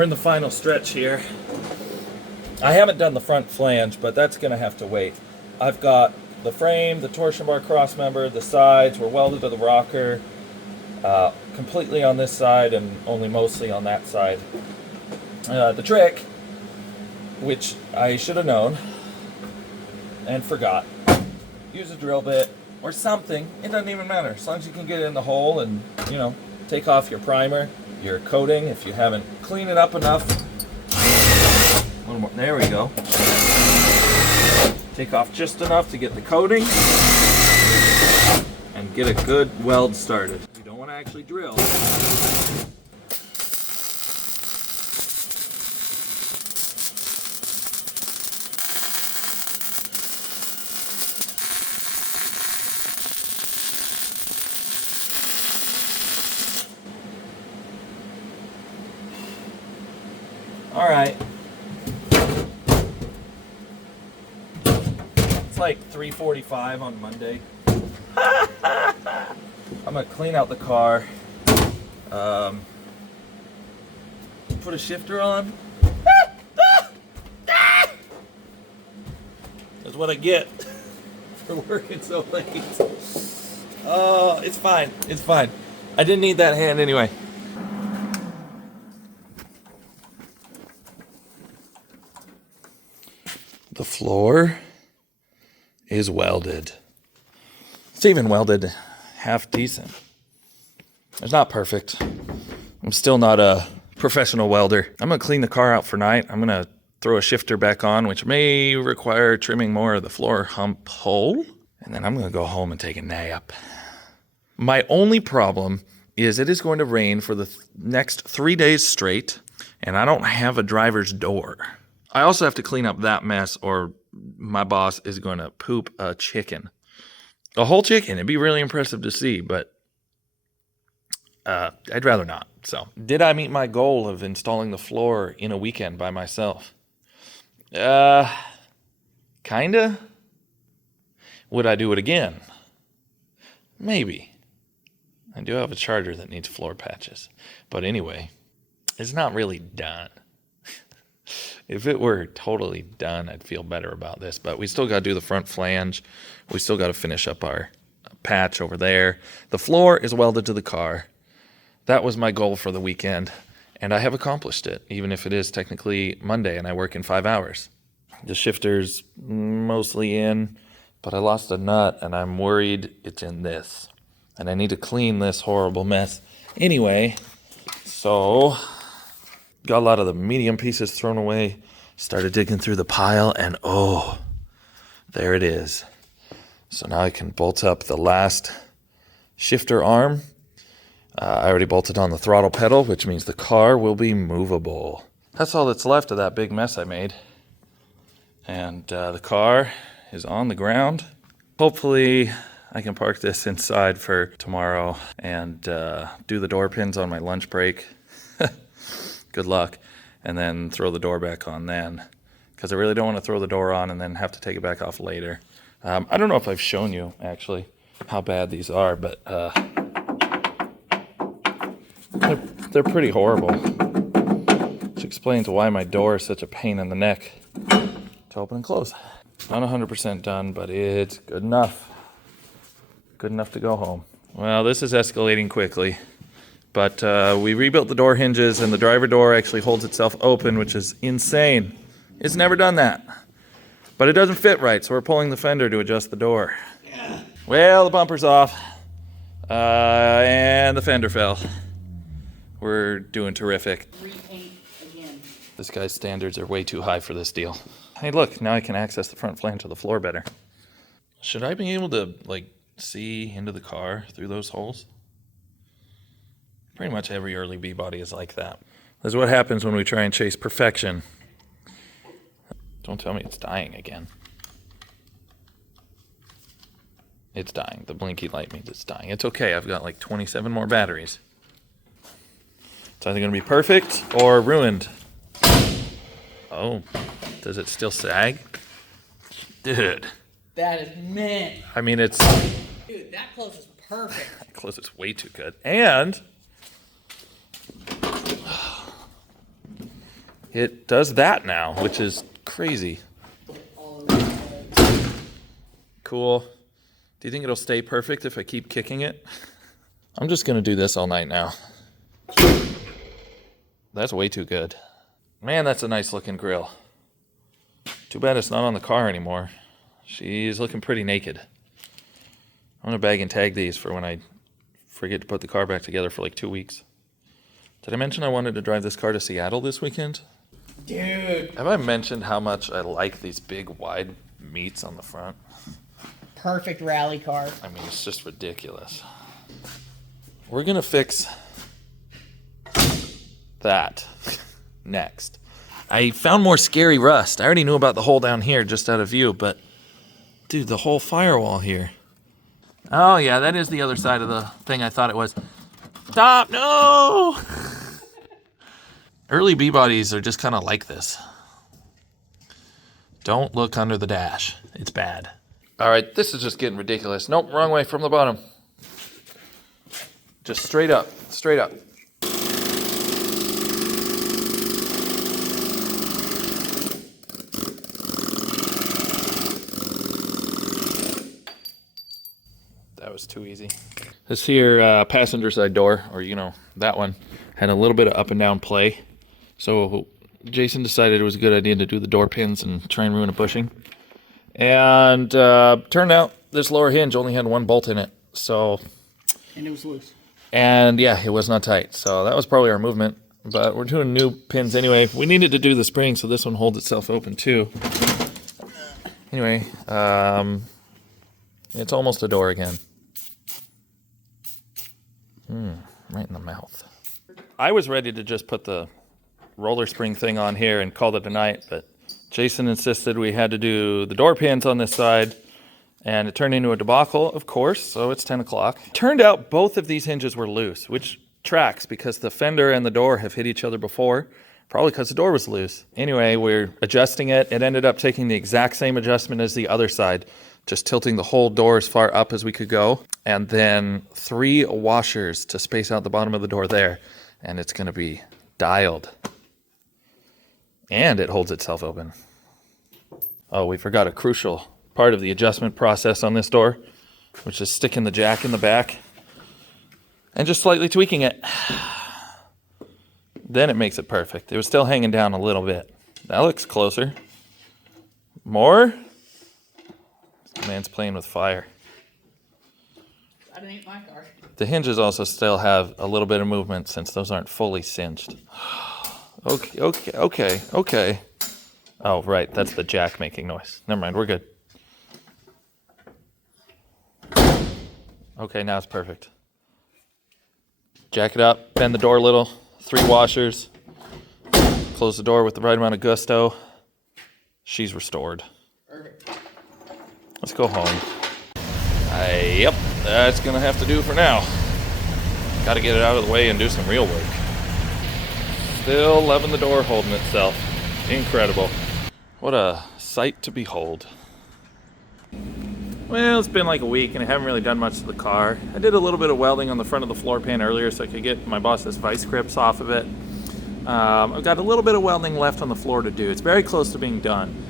We're in the final stretch here. I haven't done the front flange, but that's gonna have to wait. I've got the frame, the torsion bar cross member, the sides were welded to the rocker, completely on this side and only mostly on that side. The trick, which I should have known and forgot, use a drill bit or something. It doesn't even matter, as long as you can get it in the hole and, you know, take off your primer, your coating if you haven't cleaned it up enough. A little more, there we go. Take off just enough to get the coating and get a good weld started. You don't want to actually drill. All right. It's like 3:45 on Monday. I'm gonna clean out the car. Put a shifter on. That's what I get for working so late. Oh, it's fine. It's fine. I didn't need that hand anyway. The floor is welded. It's even welded half decent. It's not perfect. I'm still not a professional welder. I'm gonna clean the car out for night. I'm gonna throw a shifter back on, which may require trimming more of the floor hump hole. And then I'm gonna go home and take a nap. My only problem is it is going to rain for the next 3 days straight, and I don't have a driver's door. I also have to clean up that mess or my boss is going to poop a chicken. A whole chicken. It'd be really impressive to see, but I'd rather not. So, did I meet my goal of installing the floor in a weekend by myself? Kinda. Would I do it again? Maybe. I do have a charger that needs floor patches. But anyway, it's not really done. If it were totally done, I'd feel better about this. But we still got to do the front flange. We still got to finish up our patch over there. The floor is welded to the car. That was my goal for the weekend. And I have accomplished it, even if it is technically Monday and I work in 5 hours. The shifter's mostly in, but I lost a nut and I'm worried it's in this. And I need to clean this horrible mess. Anyway, so got a lot of the medium pieces thrown away. Started digging through the pile and oh, there it is. So now I can bolt up the last shifter arm. I already bolted on the throttle pedal, which means the car will be movable. That's all that's left of that big mess I made. And the car is on the ground. Hopefully I can park this inside for tomorrow and do the door pins on my lunch break. Good luck. And then throw the door back on then. Because I really don't want to throw the door on and then have to take it back off later. I don't know if I've shown you, actually, how bad these are, but they're pretty horrible. Which explains why my door is such a pain in the neck to open and close. Not 100% done, but it's good enough. Good enough to go home. Well, this is escalating quickly. But we rebuilt the door hinges, and the driver door actually holds itself open, which is insane. It's never done that. But it doesn't fit right, so we're pulling the fender to adjust the door. Yeah. Well, the bumper's off. And the fender fell. We're doing terrific. Repaint again. This guy's standards are way too high for this deal. Hey, look, now I can access the front flange of the floor better. Should I be able to, see into the car through those holes? Pretty much every early B-body is like that. This is what happens when we try and chase perfection. Don't tell me it's dying again. It's dying. The blinky light means it's dying. It's okay. I've got 27 more batteries. It's either going to be perfect or ruined. Oh, does it still sag? Dude. That is mint. I mean, it's... Dude, that close is perfect. That close is way too good. And... It does that now, which is crazy. All over the place. Cool. Do you think it'll stay perfect if I keep kicking it? I'm just gonna do this all night now. That's way too good. Man, that's a nice looking grill. Too bad it's not on the car anymore. She's looking pretty naked. I'm gonna bag and tag these for when I forget to put the car back together for like 2 weeks. Did I mention I wanted to drive this car to Seattle this weekend? Dude, Have I mentioned how much I like these big wide meats on the front? perfect rally car. I mean, it's just ridiculous. We're gonna fix that next. I found more scary rust. I already knew about the hole down here just out of view, but dude, the whole firewall here. Oh yeah, that is the other side of the thing I thought it was. Stop, no! Early B-bodies are just kind of like this. Don't look under the dash. It's bad. All right, this is just getting ridiculous. Nope, wrong way, from the bottom. Just straight up, straight up. That was too easy. This here passenger side door, or you know, that one, had a little bit of up and down play. So Jason decided it was a good idea to do the door pins and try and ruin a bushing. And turned out this lower hinge only had one bolt in it. So, And it was loose. and yeah, it was not tight. So that was probably our movement. But we're doing new pins anyway. We needed to do the spring so this one holds itself open too. Anyway, it's almost a door again. Right in the mouth. I was ready to just put the roller spring thing on here and call it a night, but Jason insisted we had to do the door pins on this side, and it turned into a debacle, of course, so it's 10 o'clock. Turned out both of these hinges were loose, which tracks because the fender and the door have hit each other before, probably because the door was loose. Anyway, we're adjusting it. It ended up taking the exact same adjustment as the other side, just tilting the whole door as far up as we could go, and then 3 washers to space out the bottom of the door there, and it's going to be dialed. And it holds itself open. Oh, we forgot a crucial part of the adjustment process on this door, which is sticking the jack in the back and just slightly tweaking it. Then it makes it perfect. It was still hanging down a little bit. That looks closer. More? This man's playing with fire. That ain't my car. The hinges also still have a little bit of movement since those aren't fully cinched. Okay. Oh, right, that's the jack making noise. Never mind, we're good. Okay, now it's perfect. Jack it up, bend the door a little, 3 washers, close the door with the right amount of gusto. She's restored. Perfect. Let's go home. Yep, that's gonna have to do for now. Gotta get it out of the way and do some real work. Still loving the door holding itself. Incredible. What a sight to behold. Well, it's been like a week and I haven't really done much to the car. I did a little bit of welding on the front of the floor pan earlier so I could get my boss's vice grips off of it. I've got a little bit of welding left on the floor to do. It's very close to being done.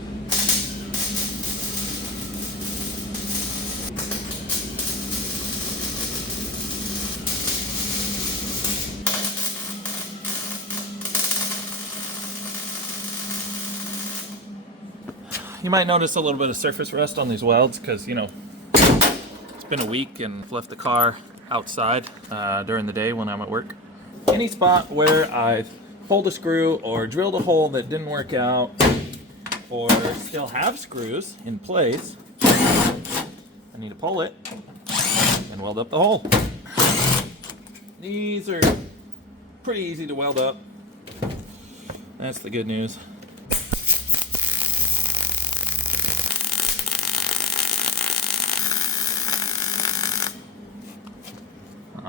You might notice a little bit of surface rust on these welds because, you know, it's been a week and I've left the car outside during the day when I'm at work. Any spot where I've pulled a screw or drilled a hole that didn't work out or still have screws in place, I need to pull it and weld up the hole. These are pretty easy to weld up. That's the good news.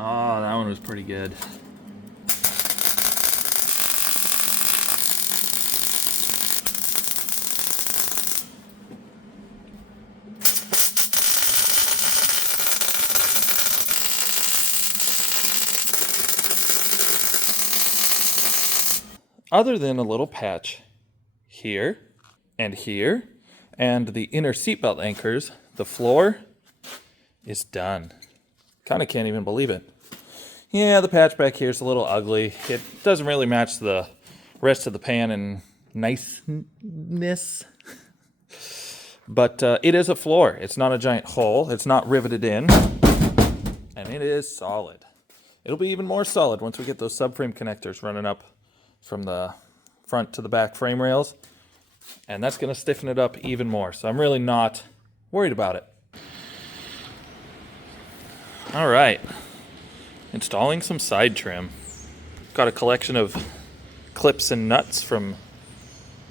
Oh, that one was pretty good. other than a little patch here, and the inner seatbelt anchors, the floor is done. Kind of can't even believe it. Yeah, the patch back here is a little ugly. It doesn't really match the rest of the pan in niceness. But it is a floor. It's not a giant hole. It's not riveted in. And it is solid. It'll be even more solid once we get those subframe connectors running up from the front to the back frame rails. And that's going to stiffen it up even more. So I'm really not worried about it. All right. Installing some side trim. Got a collection of clips and nuts from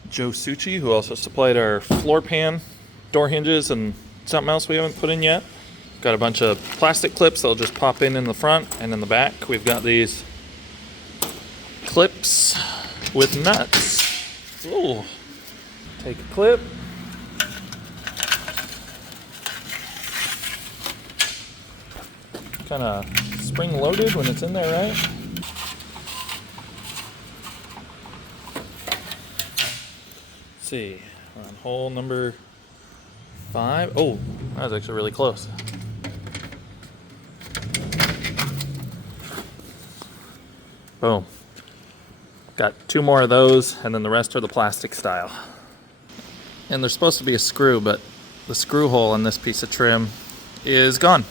Joe Succi, who also supplied our floor pan, door hinges, and something else we haven't put in yet. Got a bunch of plastic clips that'll just pop in the front and in the back. We've got these clips with nuts. Ooh. Take a clip. Kind of spring loaded when it's in there, right? Let's see, we're on hole number 5. Oh, that was actually really close. Boom. Got 2 more of those, and then the rest are the plastic style. And there's supposed to be a screw, but the screw hole in this piece of trim is gone.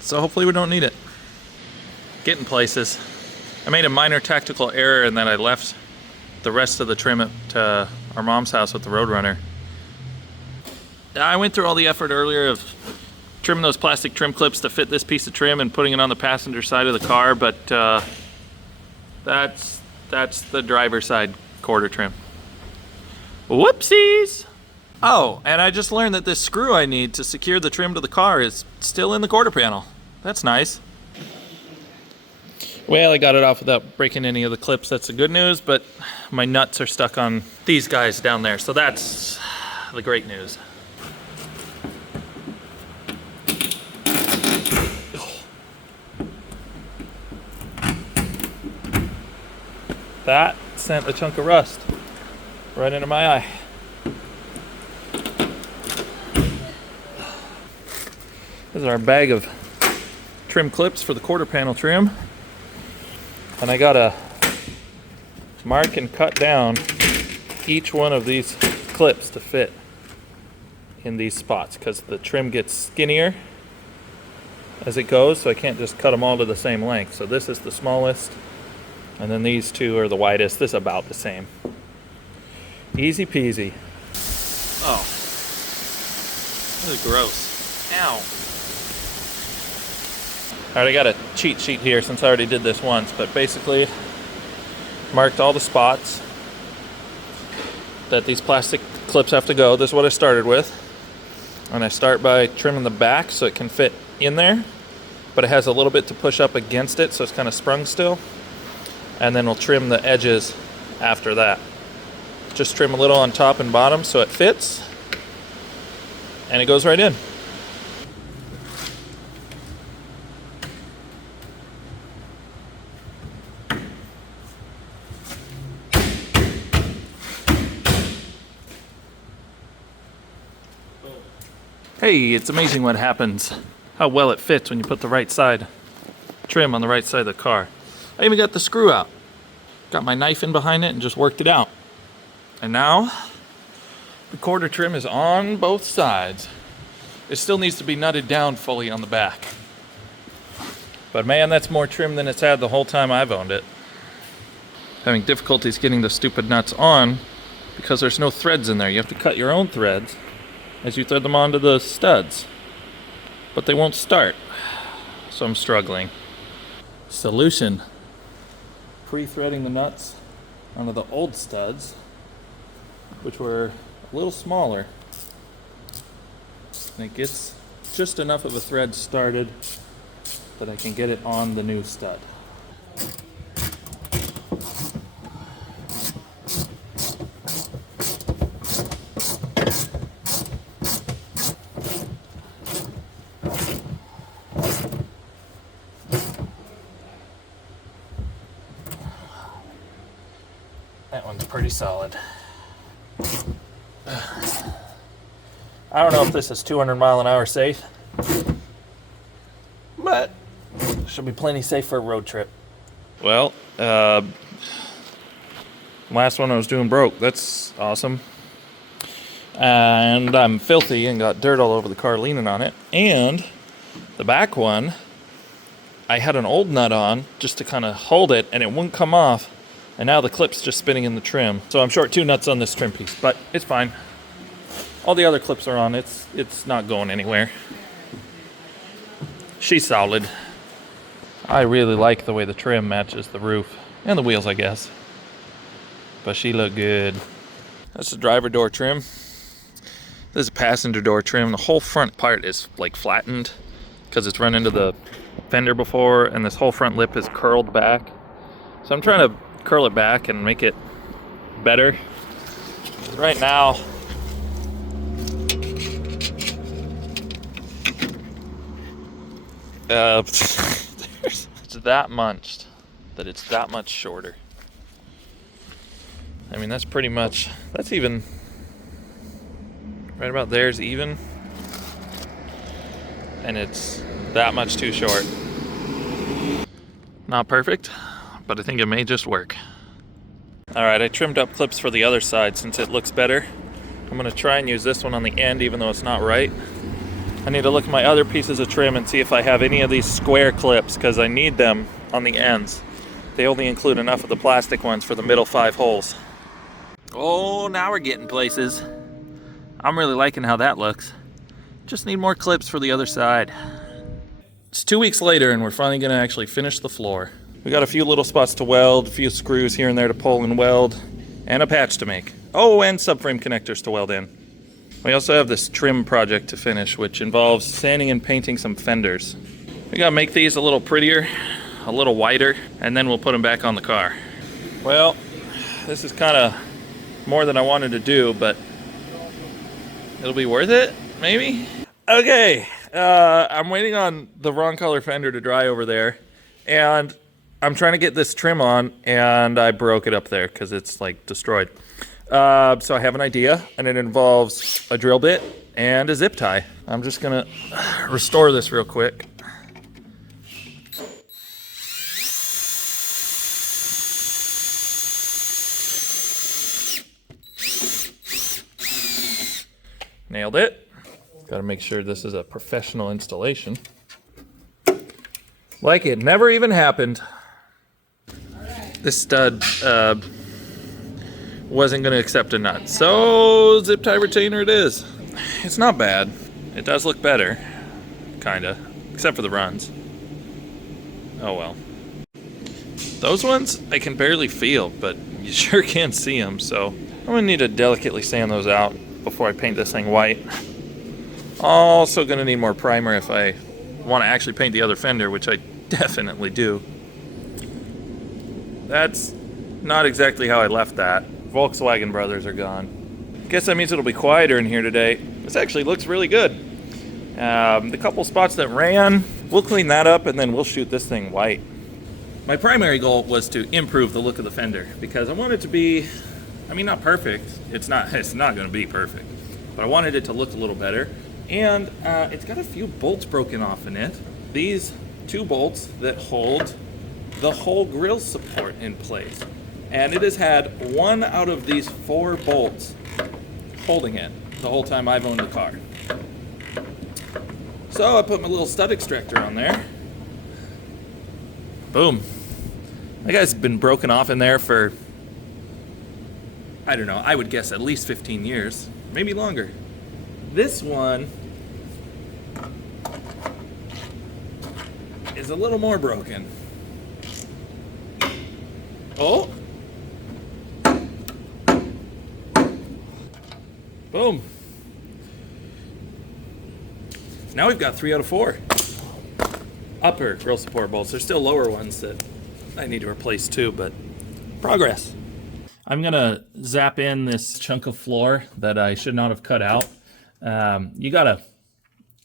So hopefully we don't need it. Getting places. I made a minor tactical error in that I left the rest of the trim at our mom's house with the Roadrunner. I went through all the effort earlier of trimming those plastic trim clips to fit this piece of trim and putting it on the passenger side of the car, but that's the driver's side quarter trim. Whoopsies! Oh, and I just learned that this screw I need to secure the trim to the car is still in the quarter panel. That's nice. Well, I got it off without breaking any of the clips. That's the good news, but my nuts are stuck on these guys down there, so that's the great news. That sent a chunk of rust right into my eye. This is our bag of trim clips for the quarter panel trim. And I gotta mark and cut down each one of these clips to fit in these spots because the trim gets skinnier as it goes, so I can't just cut them all to the same length. So this is the smallest, and then these 2 are the widest. This is about the same. Easy peasy. Oh, this is gross. Ow. Alright, I got a cheat sheet here since I already did this once, but basically marked all the spots that these plastic clips have to go. This is what I started with. And I start by trimming the back so it can fit in there, but it has a little bit to push up against it, so it's kind of sprung still. And then we'll trim the edges after that. Just trim a little on top and bottom so it fits, and it goes right in. Hey, it's amazing what happens, how well it fits when you put the right side trim on the right side of the car. I even got the screw out. Got my knife in behind it and just worked it out. And now, the quarter trim is on both sides. It still needs to be nutted down fully on the back. But man, that's more trim than it's had the whole time I've owned it. Having difficulties getting the stupid nuts on because there's no threads in there. You have to cut your own threads as you thread them onto the studs. But they won't start, so I'm struggling. Solution: pre-threading the nuts onto the old studs, which were a little smaller. And it gets just enough of a thread started that I can get it on the new stud. That one's pretty solid. I don't know if this is 200 mile an hour safe, but should be plenty safe for a road trip. Well, last one I was doing broke. That's awesome. And I'm filthy and got dirt all over the car leaning on it. And the back one, I had an old nut on just to kind of hold it, and it wouldn't come off. And now the clip's just spinning in the trim. So I'm short 2 nuts on this trim piece, but it's fine. All the other clips are on. It's not going anywhere. She's solid. I really like the way the trim matches the roof and the wheels, I guess. But she looked good. That's the driver door trim. This is passenger door trim. The whole front part is like flattened because it's run into the fender before, and this whole front lip is curled back. So I'm trying to curl it back and make it better. Right now, it's that munched that it's that much shorter. I mean, that's pretty much, that's even right about there's even, and it's that much too short. Not perfect, but I think it may just work. All right, I trimmed up clips for the other side since it looks better. I'm gonna try and use this one on the end even though it's not right. I need to look at my other pieces of trim and see if I have any of these square clips because I need them on the ends. They only include enough of the plastic ones for the middle 5 holes. Oh, now we're getting places. I'm really liking how that looks. Just need more clips for the other side. It's 2 weeks later and we're finally gonna actually finish the floor. We got a few little spots to weld, a few screws here and there to pull and weld, and a patch to make. Oh, and subframe connectors to weld in. We also have this trim project to finish, which involves sanding and painting some fenders. We gotta make these a little prettier, a little wider, and then we'll put them back on the car. Well, this is kind of more than I wanted to do, but it'll be worth it, maybe? Okay, I'm waiting on the wrong color fender to dry over there, and I'm trying to get this trim on, and I broke it up there because it's like destroyed. So I have an idea, and it involves a drill bit and a zip tie. I'm just gonna restore this real quick. Nailed it. Gotta make sure this is a professional installation. Like it never even happened. This stud wasn't gonna accept a nut, so zip tie retainer it is. It's not bad. It does look better, kinda, except for the runs. Oh well. Those ones I can barely feel, but you sure can see them, so I'm gonna need to delicately sand those out before I paint this thing white. Also gonna need more primer if I want to actually paint the other fender, which I definitely do. That's not exactly how I left that. Volkswagen brothers are gone. Guess that means it'll be quieter in here today. This actually looks really good. The couple spots that ran, we'll clean that up and then we'll shoot this thing white. My primary goal was to improve the look of the fender because I want it to be, I mean, not perfect. It's not going to be perfect, but I wanted it to look a little better. And it's got a few bolts broken off in it. These 2 bolts that hold the whole grille support in place. And it has had 1 out of these 4 bolts holding it the whole time I've owned the car. So I put my little stud extractor on there. Boom. That guy's been broken off in there for, I don't know, I would guess at least 15 years, maybe longer. This one is a little more broken. Oh. Boom. Now we've got 3 out of 4 upper grille support bolts. There's still lower ones that I need to replace too, but progress. I'm gonna zap in this chunk of floor that I should not have cut out. You gotta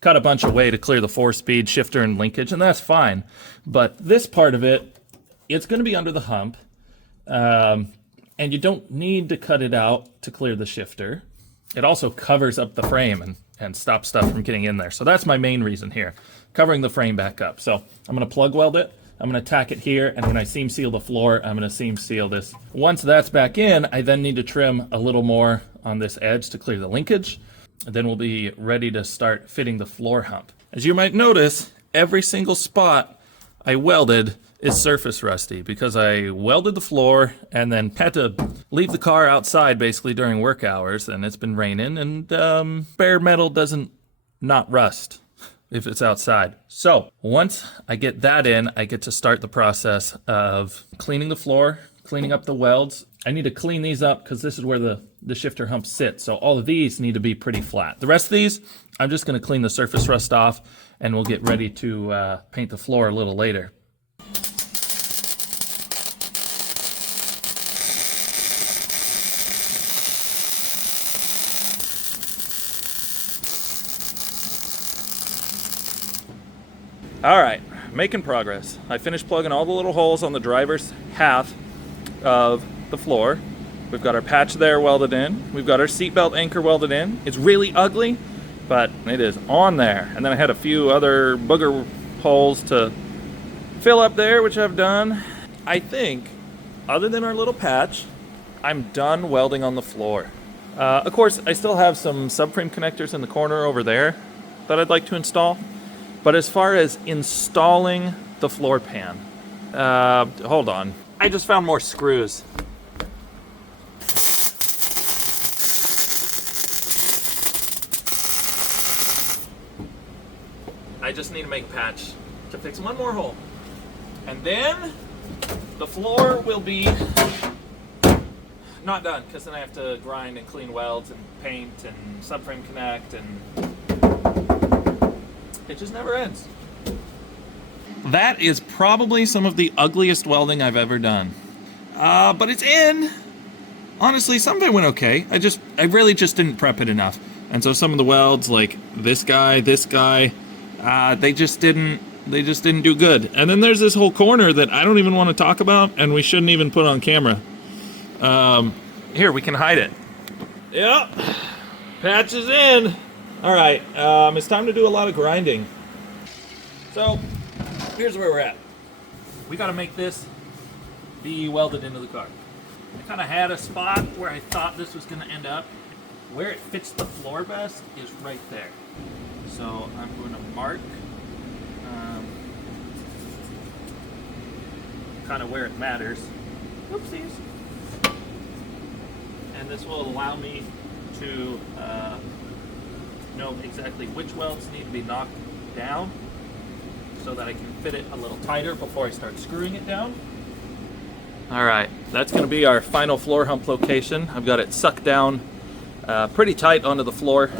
cut a bunch away to clear the 4-speed shifter and linkage, and that's fine. But this part of it, it's gonna be under the hump. And you don't need to cut it out to clear the shifter. It also covers up the frame and stops stuff from getting in there. So that's my main reason here, covering the frame back up. So I'm gonna plug weld it, I'm gonna tack it here, and when I seam seal the floor, I'm gonna seam seal this. Once that's back in, I then need to trim a little more on this edge to clear the linkage. And then we'll be ready to start fitting the floor hump. As you might notice, every single spot I welded is surface rusty because I welded the floor and then had to leave the car outside basically during work hours, and it's been raining, and bare metal doesn't not rust if it's outside. So once I get that in, I get to start the process of cleaning the floor, cleaning up the welds. I need to clean these up because this is where the shifter hump sits. So all of these need to be pretty flat. The rest of these, I'm just gonna clean the surface rust off, and we'll get ready to paint the floor a little later. All right, making progress. I finished plugging all the little holes on the driver's half of the floor. We've got our patch there welded in. We've got our seatbelt anchor welded in. It's really ugly, but it is on there. And then I had a few other booger holes to fill up there, which I've done. I think, other than our little patch, I'm done welding on the floor. Of course, I still have some subframe connectors in the corner over there that I'd like to install. But as far as installing the floor pan, hold on. I just found more screws. I just need to make a patch to fix one more hole. And then the floor will be not done, because then I have to grind and clean welds and paint and subframe connect, and it just never ends. That is probably some of the ugliest welding I've ever done. But it's in. Honestly, some of it went okay. I really just didn't prep it enough. And so some of the welds, like this guy, they just didn't do good. And then there's this whole corner that I don't even want to talk about, and we shouldn't even put on camera. Here, we can hide it. Yep, patch is in. All right, it's time to do a lot of grinding. So, here's where we're at. We gotta make this be welded into the car. I kinda had a spot where I thought this was gonna end up. Where it fits the floor best is right there. So I'm gonna mark kind of where it matters. Oopsies. And this will allow me to know exactly which welds need to be knocked down so that I can fit it a little tighter before I start screwing it down. All right, that's gonna be our final floor hump location. I've got it sucked down pretty tight onto the floor.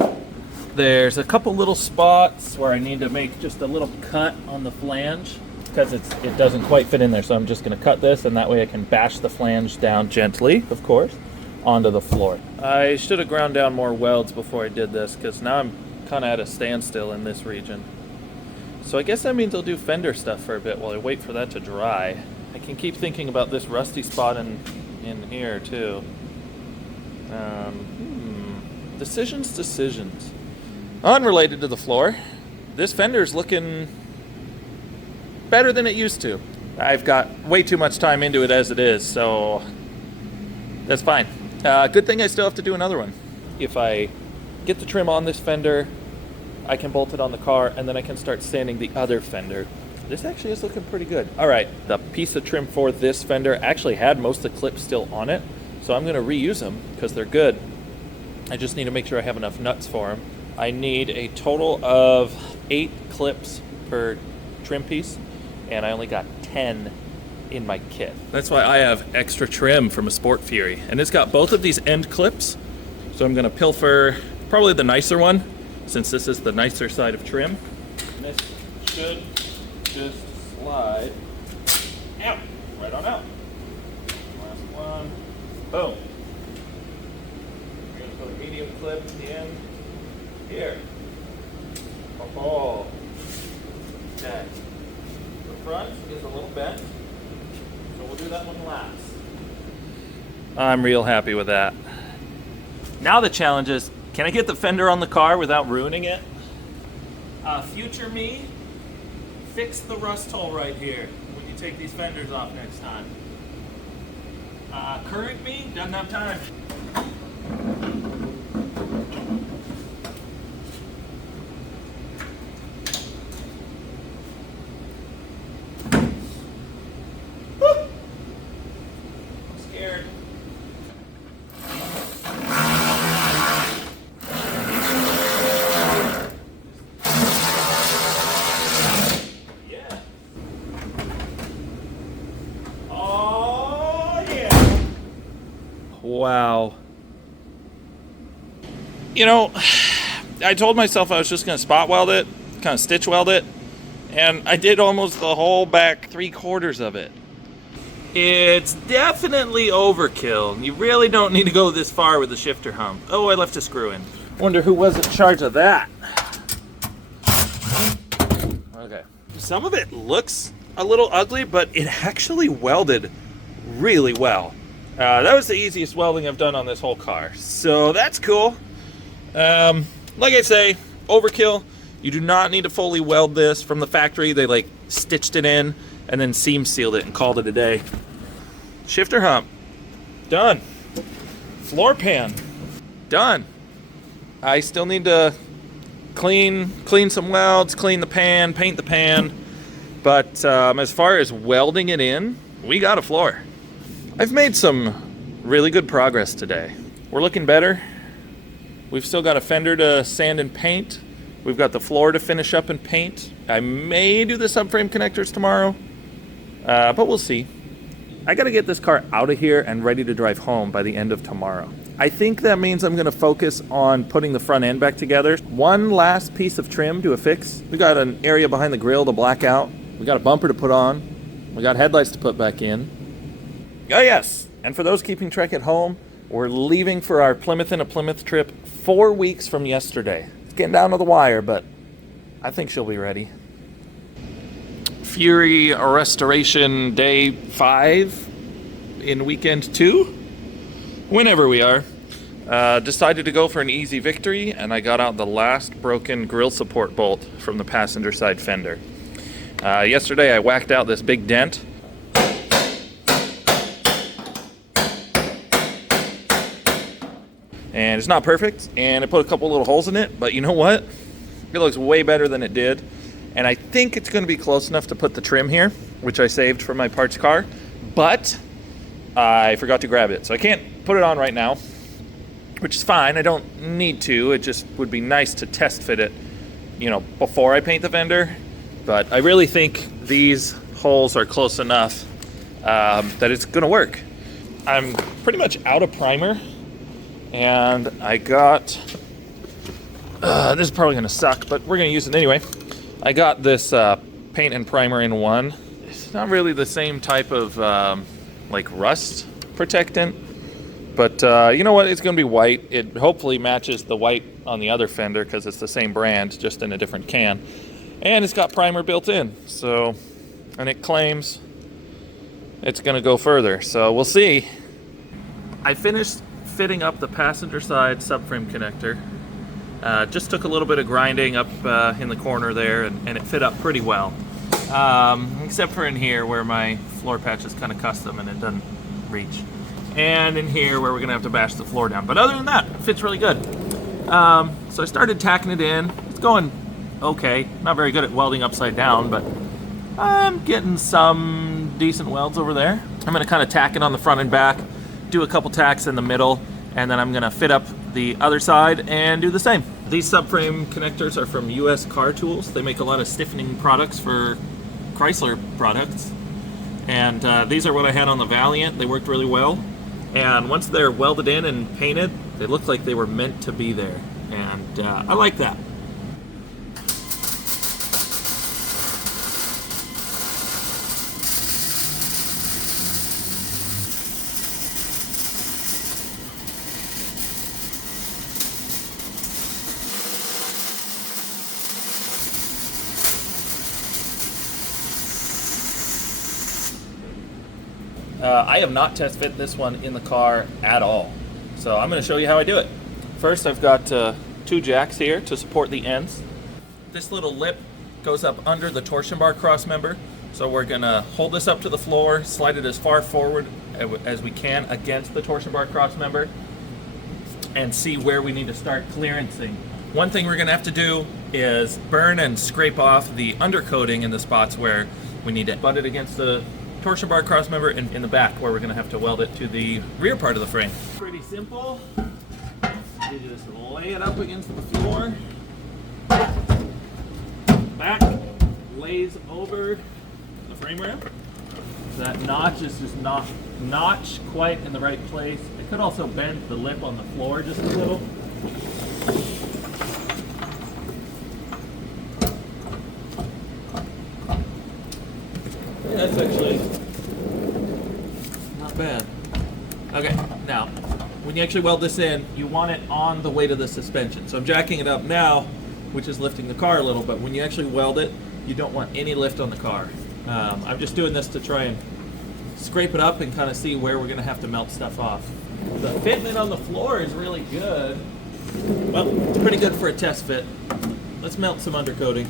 There's a couple little spots where I need to make just a little cut on the flange because it doesn't quite fit in there. So I'm just gonna cut this, and that way I can bash the flange down gently, of course, onto the floor. I should have ground down more welds before I did this, because now I'm kind of at a standstill in this region. So I guess that means I'll do fender stuff for a bit while I wait for that to dry. I can keep thinking about this rusty spot in here too. Decisions. Unrelated to the floor, this fender's looking better than it used to. I've got way too much time into it as it is, so that's fine. Good thing I still have to do another one. If I get the trim on this fender, I can bolt it on the car, and then I can start sanding the other fender. This actually is looking pretty good. All right, the piece of trim for this fender actually had most of the clips still on it, so I'm gonna reuse them because they're good. I just need to make sure I have enough nuts for them. I need a total of 8 clips per trim piece, and I only got 10 in my kit. That's why I have extra trim from a Sport Fury, and it's got both of these end clips, so I'm gonna pilfer probably the nicer one, since this is the nicer side of trim. And this should just slide out, right on out. Last one, boom. We're gonna put a medium clip at the end here. Oh, okay. The front is a little bent, so we'll do that one last. I'm real happy with that. Now the challenge is, can I get the fender on the car without ruining it? Future me, fix the rust hole right here when you take these fenders off next time. Current me, doesn't have time. Wow. You know, I told myself I was just going to spot weld it, kind of stitch weld it, and I did almost the whole back 3/4 of it. It's definitely overkill. You really don't need to go this far with the shifter hump. Oh, I left a screw in. Wonder who was in charge of that. Okay. Some of it looks a little ugly, but it actually welded really well. That was the easiest welding I've done on this whole car, so that's cool. Like I say, overkill. You do not need to fully weld this from the factory. They like stitched it in and then seam sealed it and called it a day. Shifter hump, done. Floor pan, done. I still need to clean some welds, clean the pan, paint the pan, but as far as welding it in, we got a floor. I've made some really good progress today. We're looking better. We've still got a fender to sand and paint. We've got the floor to finish up and paint. I may do the subframe connectors tomorrow, but we'll see. I gotta get this car out of here and ready to drive home by the end of tomorrow. I think that means I'm gonna focus on putting the front end back together. One last piece of trim to affix. We got an area behind the grill to black out. We got a bumper to put on. We got headlights to put back in. Oh yes, and for those keeping track at home, we're leaving for our Plymouth in a Plymouth trip 4 weeks from yesterday. It's getting down to the wire, but I think she'll be ready. Fury Restoration Day 5 in weekend 2, whenever we are. Decided to go for an easy victory, and I got out the last broken grille support bolt from the passenger side fender. Yesterday I whacked out this big dent. And it's not perfect, and I put a couple little holes in it, but you know what? It looks way better than it did. And I think it's gonna be close enough to put the trim here, which I saved for my parts car, but I forgot to grab it. So I can't put it on right now, which is fine. I don't need to. It just would be nice to test fit it, you know, before I paint the fender. But I really think these holes are close enough that it's gonna work. I'm pretty much out of primer. And I got, this is probably gonna suck, but we're gonna use it anyway. I got this paint and primer in one. It's not really the same type of like rust protectant, but you know what, it's gonna be white. It hopefully matches the white on the other fender because it's the same brand, just in a different can. And it's got primer built in, so, and it claims it's gonna go further, so we'll see. I finished fitting up the passenger side subframe connector. Just took a little bit of grinding up in the corner there, and it fit up pretty well. Except for in here where my floor patch is kind of custom and it doesn't reach. And in here where we're gonna have to bash the floor down. But other than that, it fits really good. So I started tacking it in. It's going okay. Not very good at welding upside down, but I'm getting some decent welds over there. I'm gonna kind of tack it on the front and back, do a couple tacks in the middle, and then I'm gonna fit up the other side and do the same. These subframe connectors are from US Car Tools. They make a lot of stiffening products for Chrysler products. And these are what I had on the Valiant. They worked really well. And once they're welded in and painted, they look like they were meant to be there. And I like that. I have not test fit this one in the car at all. So I'm going to show you how I do it. First, I've got 2 jacks here to support the ends. This little lip goes up under the torsion bar cross member. So we're going to hold this up to the floor, slide it as far forward as we can against the torsion bar cross member, and see where we need to start clearancing. One thing we're going to have to do is burn and scrape off the undercoating in the spots where we need to butt it against the torsion bar cross member, and in the back where we're going to have to weld it to the rear part of the frame. Pretty simple. You just lay it up against the floor. Back lays over the frame rail. That notch is just not quite in the right place. It could also bend the lip on the floor just a little. That's actually not bad. Okay, now, when you actually weld this in, you want it on the weight of the suspension. So I'm jacking it up now, which is lifting the car a little, but when you actually weld it, you don't want any lift on the car. I'm just doing this to try and scrape it up and kind of see where we're gonna have to melt stuff off. The fitting it on the floor is really good. Well, it's pretty good for a test fit. Let's melt some undercoating.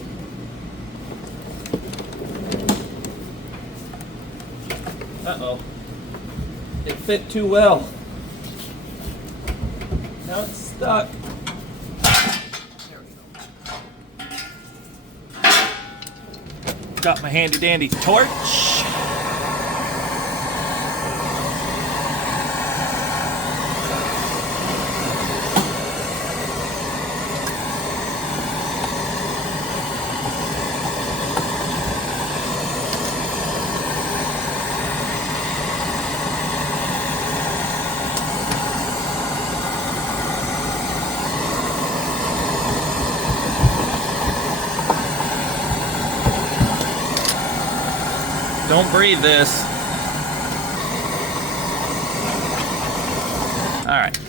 Uh-oh. It fit too well. Now it's stuck. There we go. Got my handy dandy torch. Don't breathe this. All right.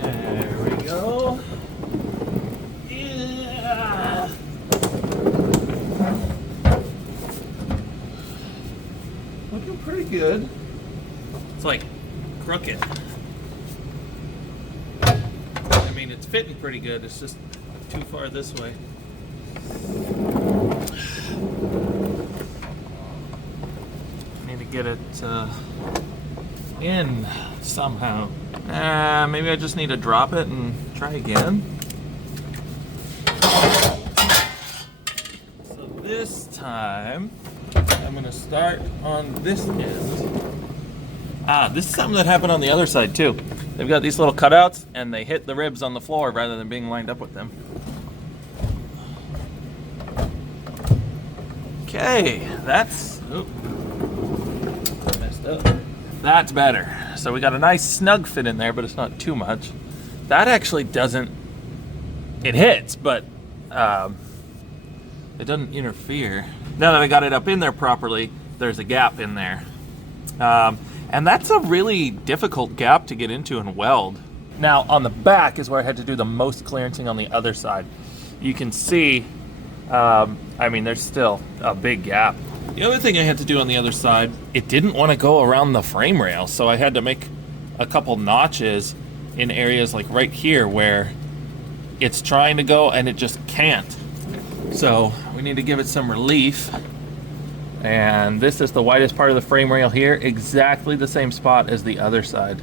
There we go. Yeah. Looking pretty good. It's like crooked. It's fitting pretty good, it's just too far this way. Need to get it in somehow. Maybe I just need to drop it and try again. So this time, I'm gonna start on this end. This is something that happened on the other side too. They've got these little cutouts and they hit the ribs on the floor rather than being lined up with them. Okay, that's messed up. That's better. So we got a nice snug fit in there, but it's not too much. That actually doesn't, it hits, but it doesn't interfere. Now that I got it up in there properly, there's a gap in there. And that's a really difficult gap to get into and weld. Now on the back is where I had to do the most clearancing on the other side. You can see, I mean, there's still a big gap. The other thing I had to do on the other side, it didn't want to go around the frame rail, so I had to make a couple notches in areas like right here where it's trying to go and it just can't. So we need to give it some relief. And this is the widest part of the frame rail here, exactly the same spot as the other side.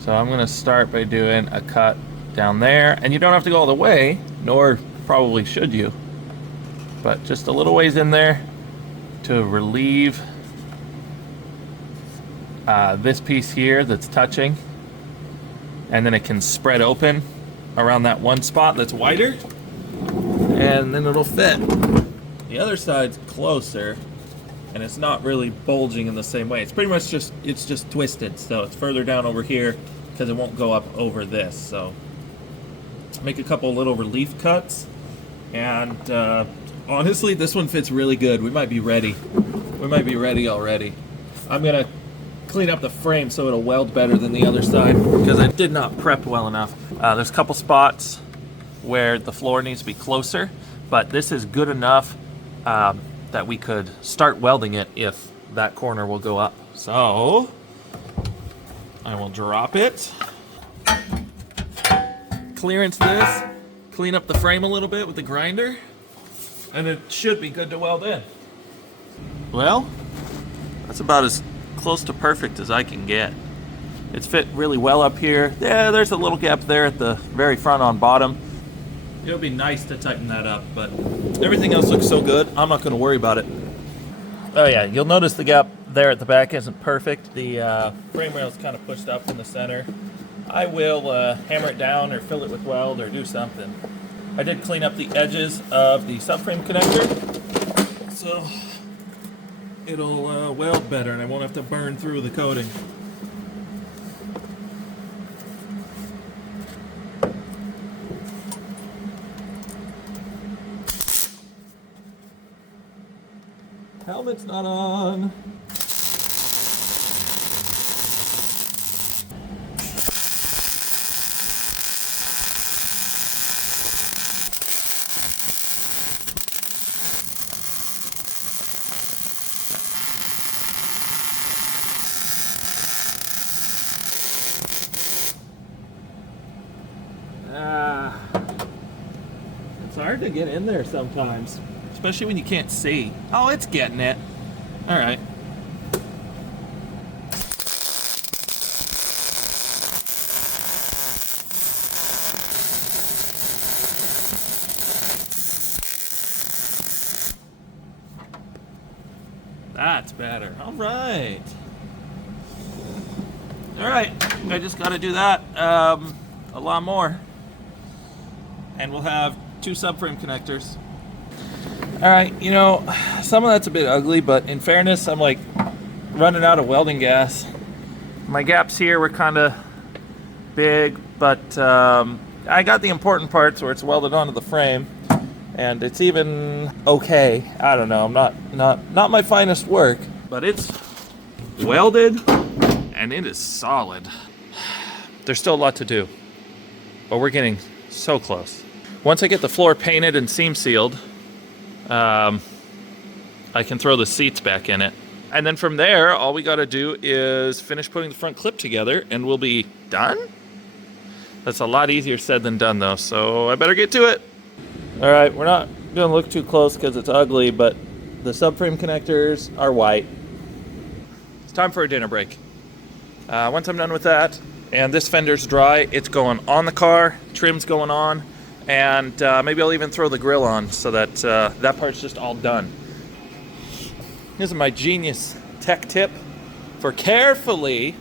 So I'm gonna start by doing a cut down there, and you don't have to go all the way, nor probably should you, but just a little ways in there to relieve this piece here that's touching, and then it can spread open around that one spot that's wider, and then it'll fit. The other side's closer, and it's not really bulging in the same way. It's pretty much just, it's just twisted, so it's further down over here because it won't go up over this. So make a couple little relief cuts, and honestly, this one fits really good. We might be ready. We might be ready already. I'm gonna clean up the frame so it'll weld better than the other side because I did not prep well enough. There's a couple spots where the floor needs to be closer, but this is good enough that we could start welding it if that corner will go up. So I will drop it, clearance this, clean up the frame a little bit with the grinder, and it should be good to weld in. Well, that's about as close to perfect as I can get. It's fit really well up here. Yeah, there's a little gap there at the very front on bottom. It would be nice to tighten that up, but everything else looks so good, I'm not going to worry about it. Oh yeah, you'll notice the gap there at the back isn't perfect. The frame rail is kind of pushed up in the center. I will hammer it down or fill it with weld or do something. I did clean up the edges of the subframe connector, so it'll weld better and I won't have to burn through the coating. Helmet's not on. It's hard to get in there sometimes, especially when you can't see. Oh, it's getting it. All right. That's better. All right. All right. I just got to do that a lot more. And we'll have 2 subframe connectors. All right, you know, some of that's a bit ugly, but in fairness, I'm like running out of welding gas. My gaps here were kind of big, but I got the important parts where it's welded onto the frame, and it's even okay. I don't know, not my finest work, but it's welded and it is solid. There's still a lot to do, but we're getting so close. Once I get the floor painted and seam sealed, I can throw the seats back in it. And then from there, all we got to do is finish putting the front clip together and we'll be done. That's a lot easier said than done though, so I better get to it. All right, we're not going to look too close because it's ugly, but the subframe connectors are white. It's time for a dinner break. Once I'm done with that and this fender's dry, it's going on the car, trim's going on, and maybe I'll even throw the grill on so that that part's just all done. This is my genius tech tip for carefully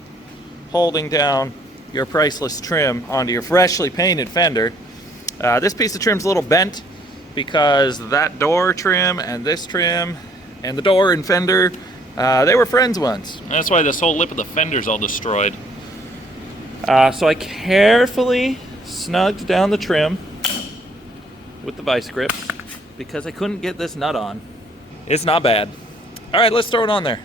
holding down your priceless trim onto your freshly painted fender. This piece of trim's a little bent because that door trim and this trim and the door and fender, they were friends once. That's why this whole lip of the fender's all destroyed. So I carefully snugged down the trim with the vice grip because I couldn't get this nut on. It's not bad. All right, let's throw it on there.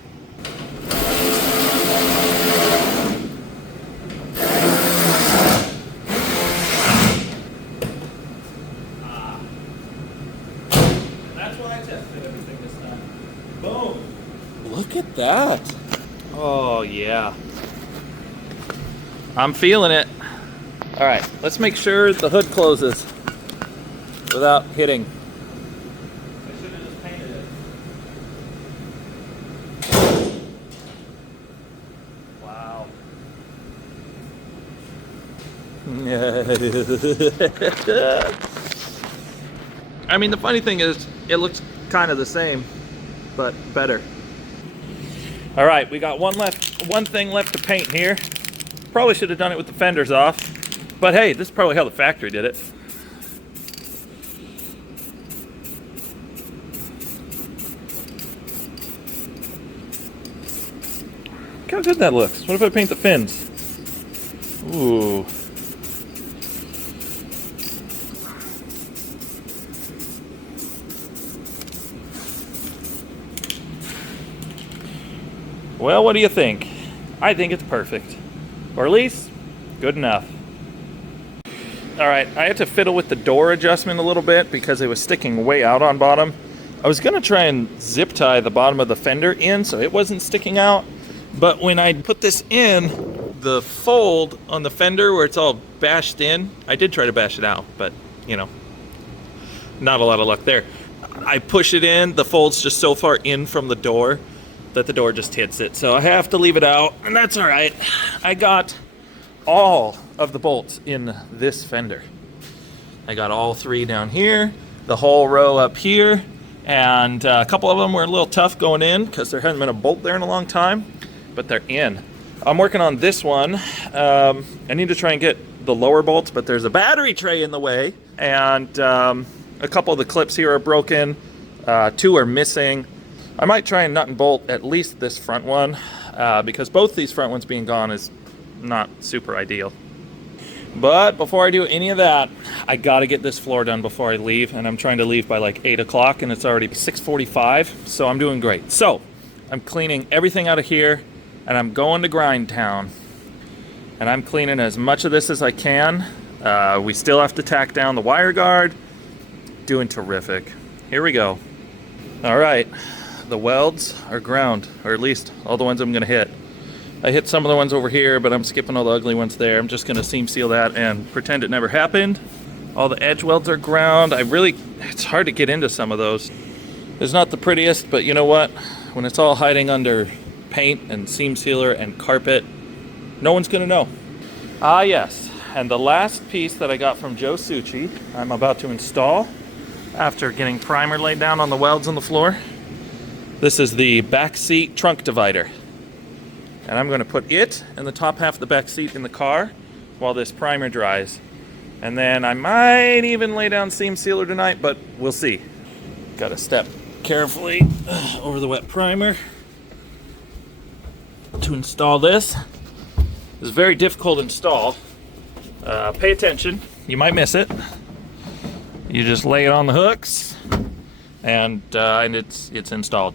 That's why I tested everything this time. Boom. Look at that. Oh, yeah. I'm feeling it. All right, let's make sure the hood closes without hitting. I should have just painted it. Wow. I mean, the funny thing is, it looks kind of the same, but better. All right, we got one thing left to paint here. Probably should have done it with the fenders off, but hey, this is probably how the factory did it. Look how good that looks. What if I paint the fins? Ooh. Well, what do you think? I think it's perfect. Or at least, good enough. All right, I had to fiddle with the door adjustment a little bit because it was sticking way out on bottom. I was gonna try and zip tie the bottom of the fender in so it wasn't sticking out. But when I put this in, the fold on the fender where it's all bashed in, I did try to bash it out, but you know, not a lot of luck there. I push it in, the fold's just so far in from the door that the door just hits it. So I have to leave it out, and that's all right. I got all of the bolts in this fender. I got all 3 down here, the whole row up here, and a couple of them were a little tough going in because there hadn't been a bolt there in a long time, but they're in. I'm working on this one. I need to try and get the lower bolts, but there's a battery tray in the way, and a couple of the clips here are broken. 2 are missing. I might try and nut and bolt at least this front one because both these front ones being gone is not super ideal. But before I do any of that, I gotta get this floor done before I leave, and I'm trying to leave by like 8 o'clock and it's already 6:45, so I'm doing great. So I'm cleaning everything out of here and I'm going to Grind Town, and I'm cleaning as much of this as I can. We still have to tack down the wire guard. Doing terrific. Here we go. All right, the welds are ground, or at least all the ones I'm gonna hit. I hit some of the ones over here, but I'm skipping all the ugly ones there. I'm just gonna seam seal that and pretend it never happened. All the edge welds are ground. It's hard to get into some of those. It's not the prettiest, but you know what? When it's all hiding under paint and seam sealer and carpet, no one's gonna know. Ah yes, and the last piece that I got from Joe Succi, I'm about to install after getting primer laid down on the welds on the floor. This is the back seat trunk divider. And I'm gonna put it in the top half of the back seat in the car while this primer dries. And then I might even lay down seam sealer tonight, but we'll see. Gotta step carefully over the wet primer to install this. It's a very difficult install. Pay attention, you might miss it. You just lay it on the hooks and it's installed.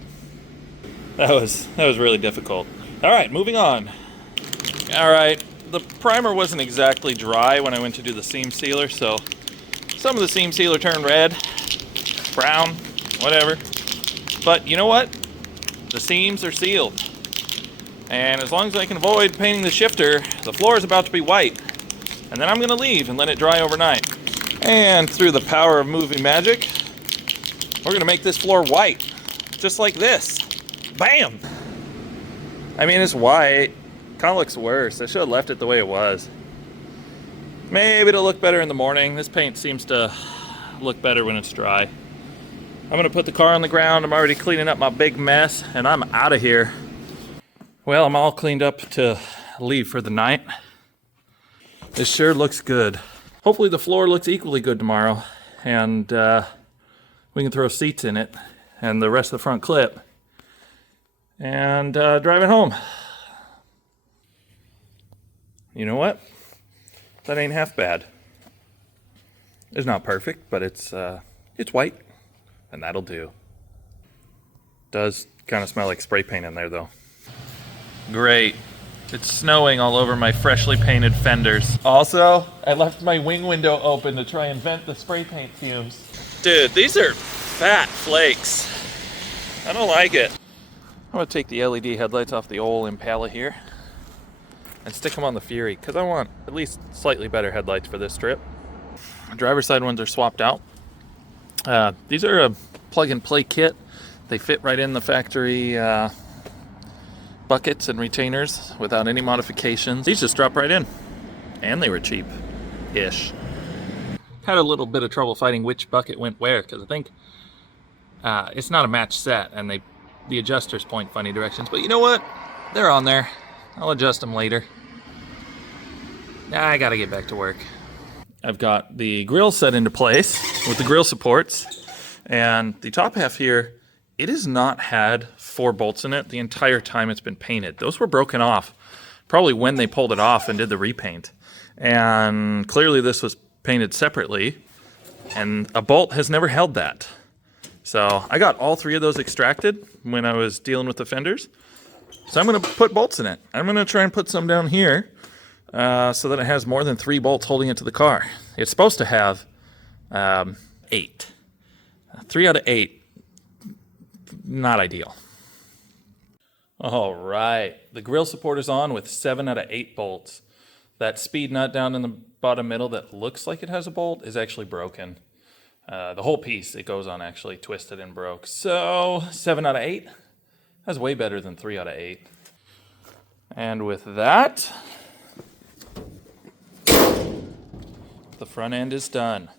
That was really difficult. All right, moving on. All right, the primer wasn't exactly dry when I went to do the seam sealer, so some of the seam sealer turned red, brown, whatever. But you know what? The seams are sealed. And as long as I can avoid painting the shifter, the floor is about to be white. And then I'm gonna leave and let it dry overnight. And through the power of movie magic, we're gonna make this floor white, just like this. Bam! I mean, it's white. Kind of looks worse. I should have left it the way it was. Maybe it'll look better in the morning. This paint seems to look better when it's dry. I'm gonna put the car on the ground. I'm already cleaning up my big mess, and I'm out of here. Well, I'm all cleaned up to leave for the night. This sure looks good. Hopefully the floor looks equally good tomorrow, and we can throw seats in it and the rest of the front clip and drive it home. You know what? That ain't half bad. It's not perfect, but it's white, and that'll do. Does kind of smell like spray paint in there though. Great. It's snowing all over my freshly painted fenders. Also, I left my wing window open to try and vent the spray paint fumes. Dude, these are fat flakes. I don't like it. I'm gonna take the LED headlights off the old Impala here and stick them on the Fury, because I want at least slightly better headlights for this trip. The driver's side ones are swapped out. These are a plug-and-play kit. They fit right in the factory buckets and retainers without any modifications. These just drop right in. And they were cheap-ish. Had a little bit of trouble finding which bucket went where, because I think it's not a match set, and the adjusters point funny directions. But you know what? They're on there. I'll adjust them later. I gotta get back to work. I've got the grill set into place with the grill supports, and the top half here, it has not had 4 bolts in it the entire time it's been painted. Those were broken off probably when they pulled it off and did the repaint. And clearly this was painted separately, and a bolt has never held that. So I got all 3 of those extracted when I was dealing with the fenders. So I'm gonna put bolts in it. I'm gonna try and put some down here. so that it has more than 3 bolts holding it to the car. It's supposed to have 8. 3 out of 8, not ideal. All right, the grill support is on with 7 out of 8 bolts. That speed nut down in the bottom middle that looks like it has a bolt is actually broken. The whole piece it goes on actually twisted and broke. So 7 out of 8, that's way better than 3 out of 8. And with that, the front end is done.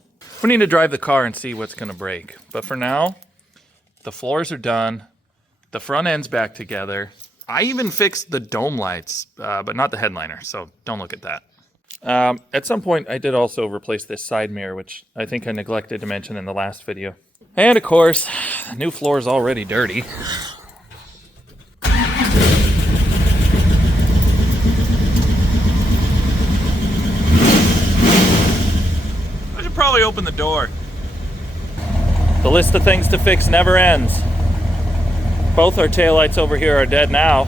We need to drive the car and see what's gonna break. But for now, the floors are done. The front end's back together. I even fixed the dome lights, but not the headliner, so don't look at that. At some point, I did also replace this side mirror, which I think I neglected to mention in the last video. And of course, the new floor is already dirty. I should probably open the door. The list of things to fix never ends. Both our taillights over here are dead now.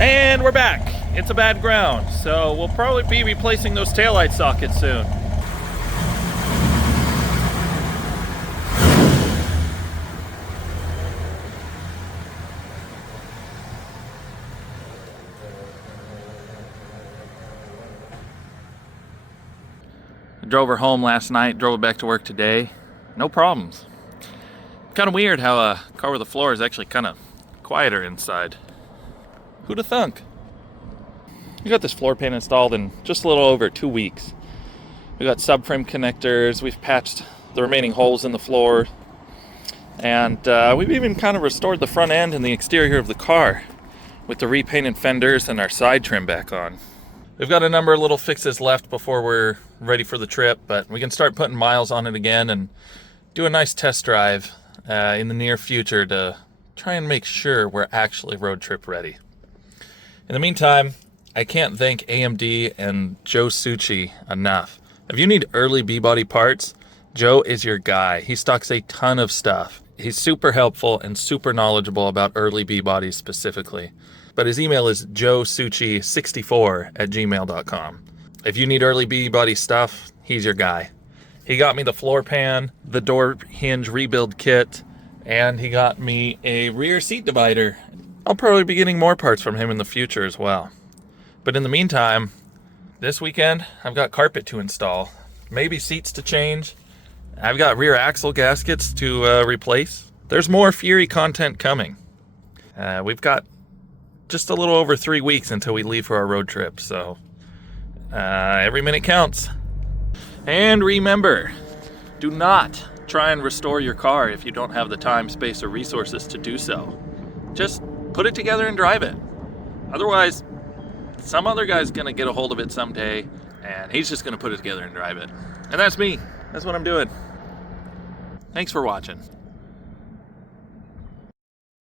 And we're back. It's a bad ground, so we'll probably be replacing those taillight sockets soon. I drove her home last night, drove it back to work today. No problems. Kind of weird how a car with a floor is actually kind of quieter inside. Who'd have thunk? We got this floor pan installed in just a little over 2 weeks. We got subframe connectors, we've patched the remaining holes in the floor, and we've even kind of restored the front end and the exterior of the car with the repainted fenders and our side trim back on. We've got a number of little fixes left before we're ready for the trip, but we can start putting miles on it again and do a nice test drive in the near future to try and make sure we're actually road trip ready. In the meantime, I can't thank AMD and Joe Succi enough. If you need early B-body parts, Joe is your guy. He stocks a ton of stuff. He's super helpful and super knowledgeable about early B-bodies specifically. But his email is joesucci64@gmail.com. If you need early B-body stuff, he's your guy. He got me the floor pan, the door hinge rebuild kit, and he got me a rear seat divider. I'll probably be getting more parts from him in the future as well. But in the meantime, this weekend, I've got carpet to install, maybe seats to change. I've got rear axle gaskets to replace. There's more Fury content coming. We've got just a little over 3 weeks until we leave for our road trip, so every minute counts. And remember, do not try and restore your car if you don't have the time, space, or resources to do so. Just put it together and drive it. Otherwise, some other guy's gonna get a hold of it someday, and he's just gonna put it together and drive it. And that's me. That's what I'm doing. Thanks for watching.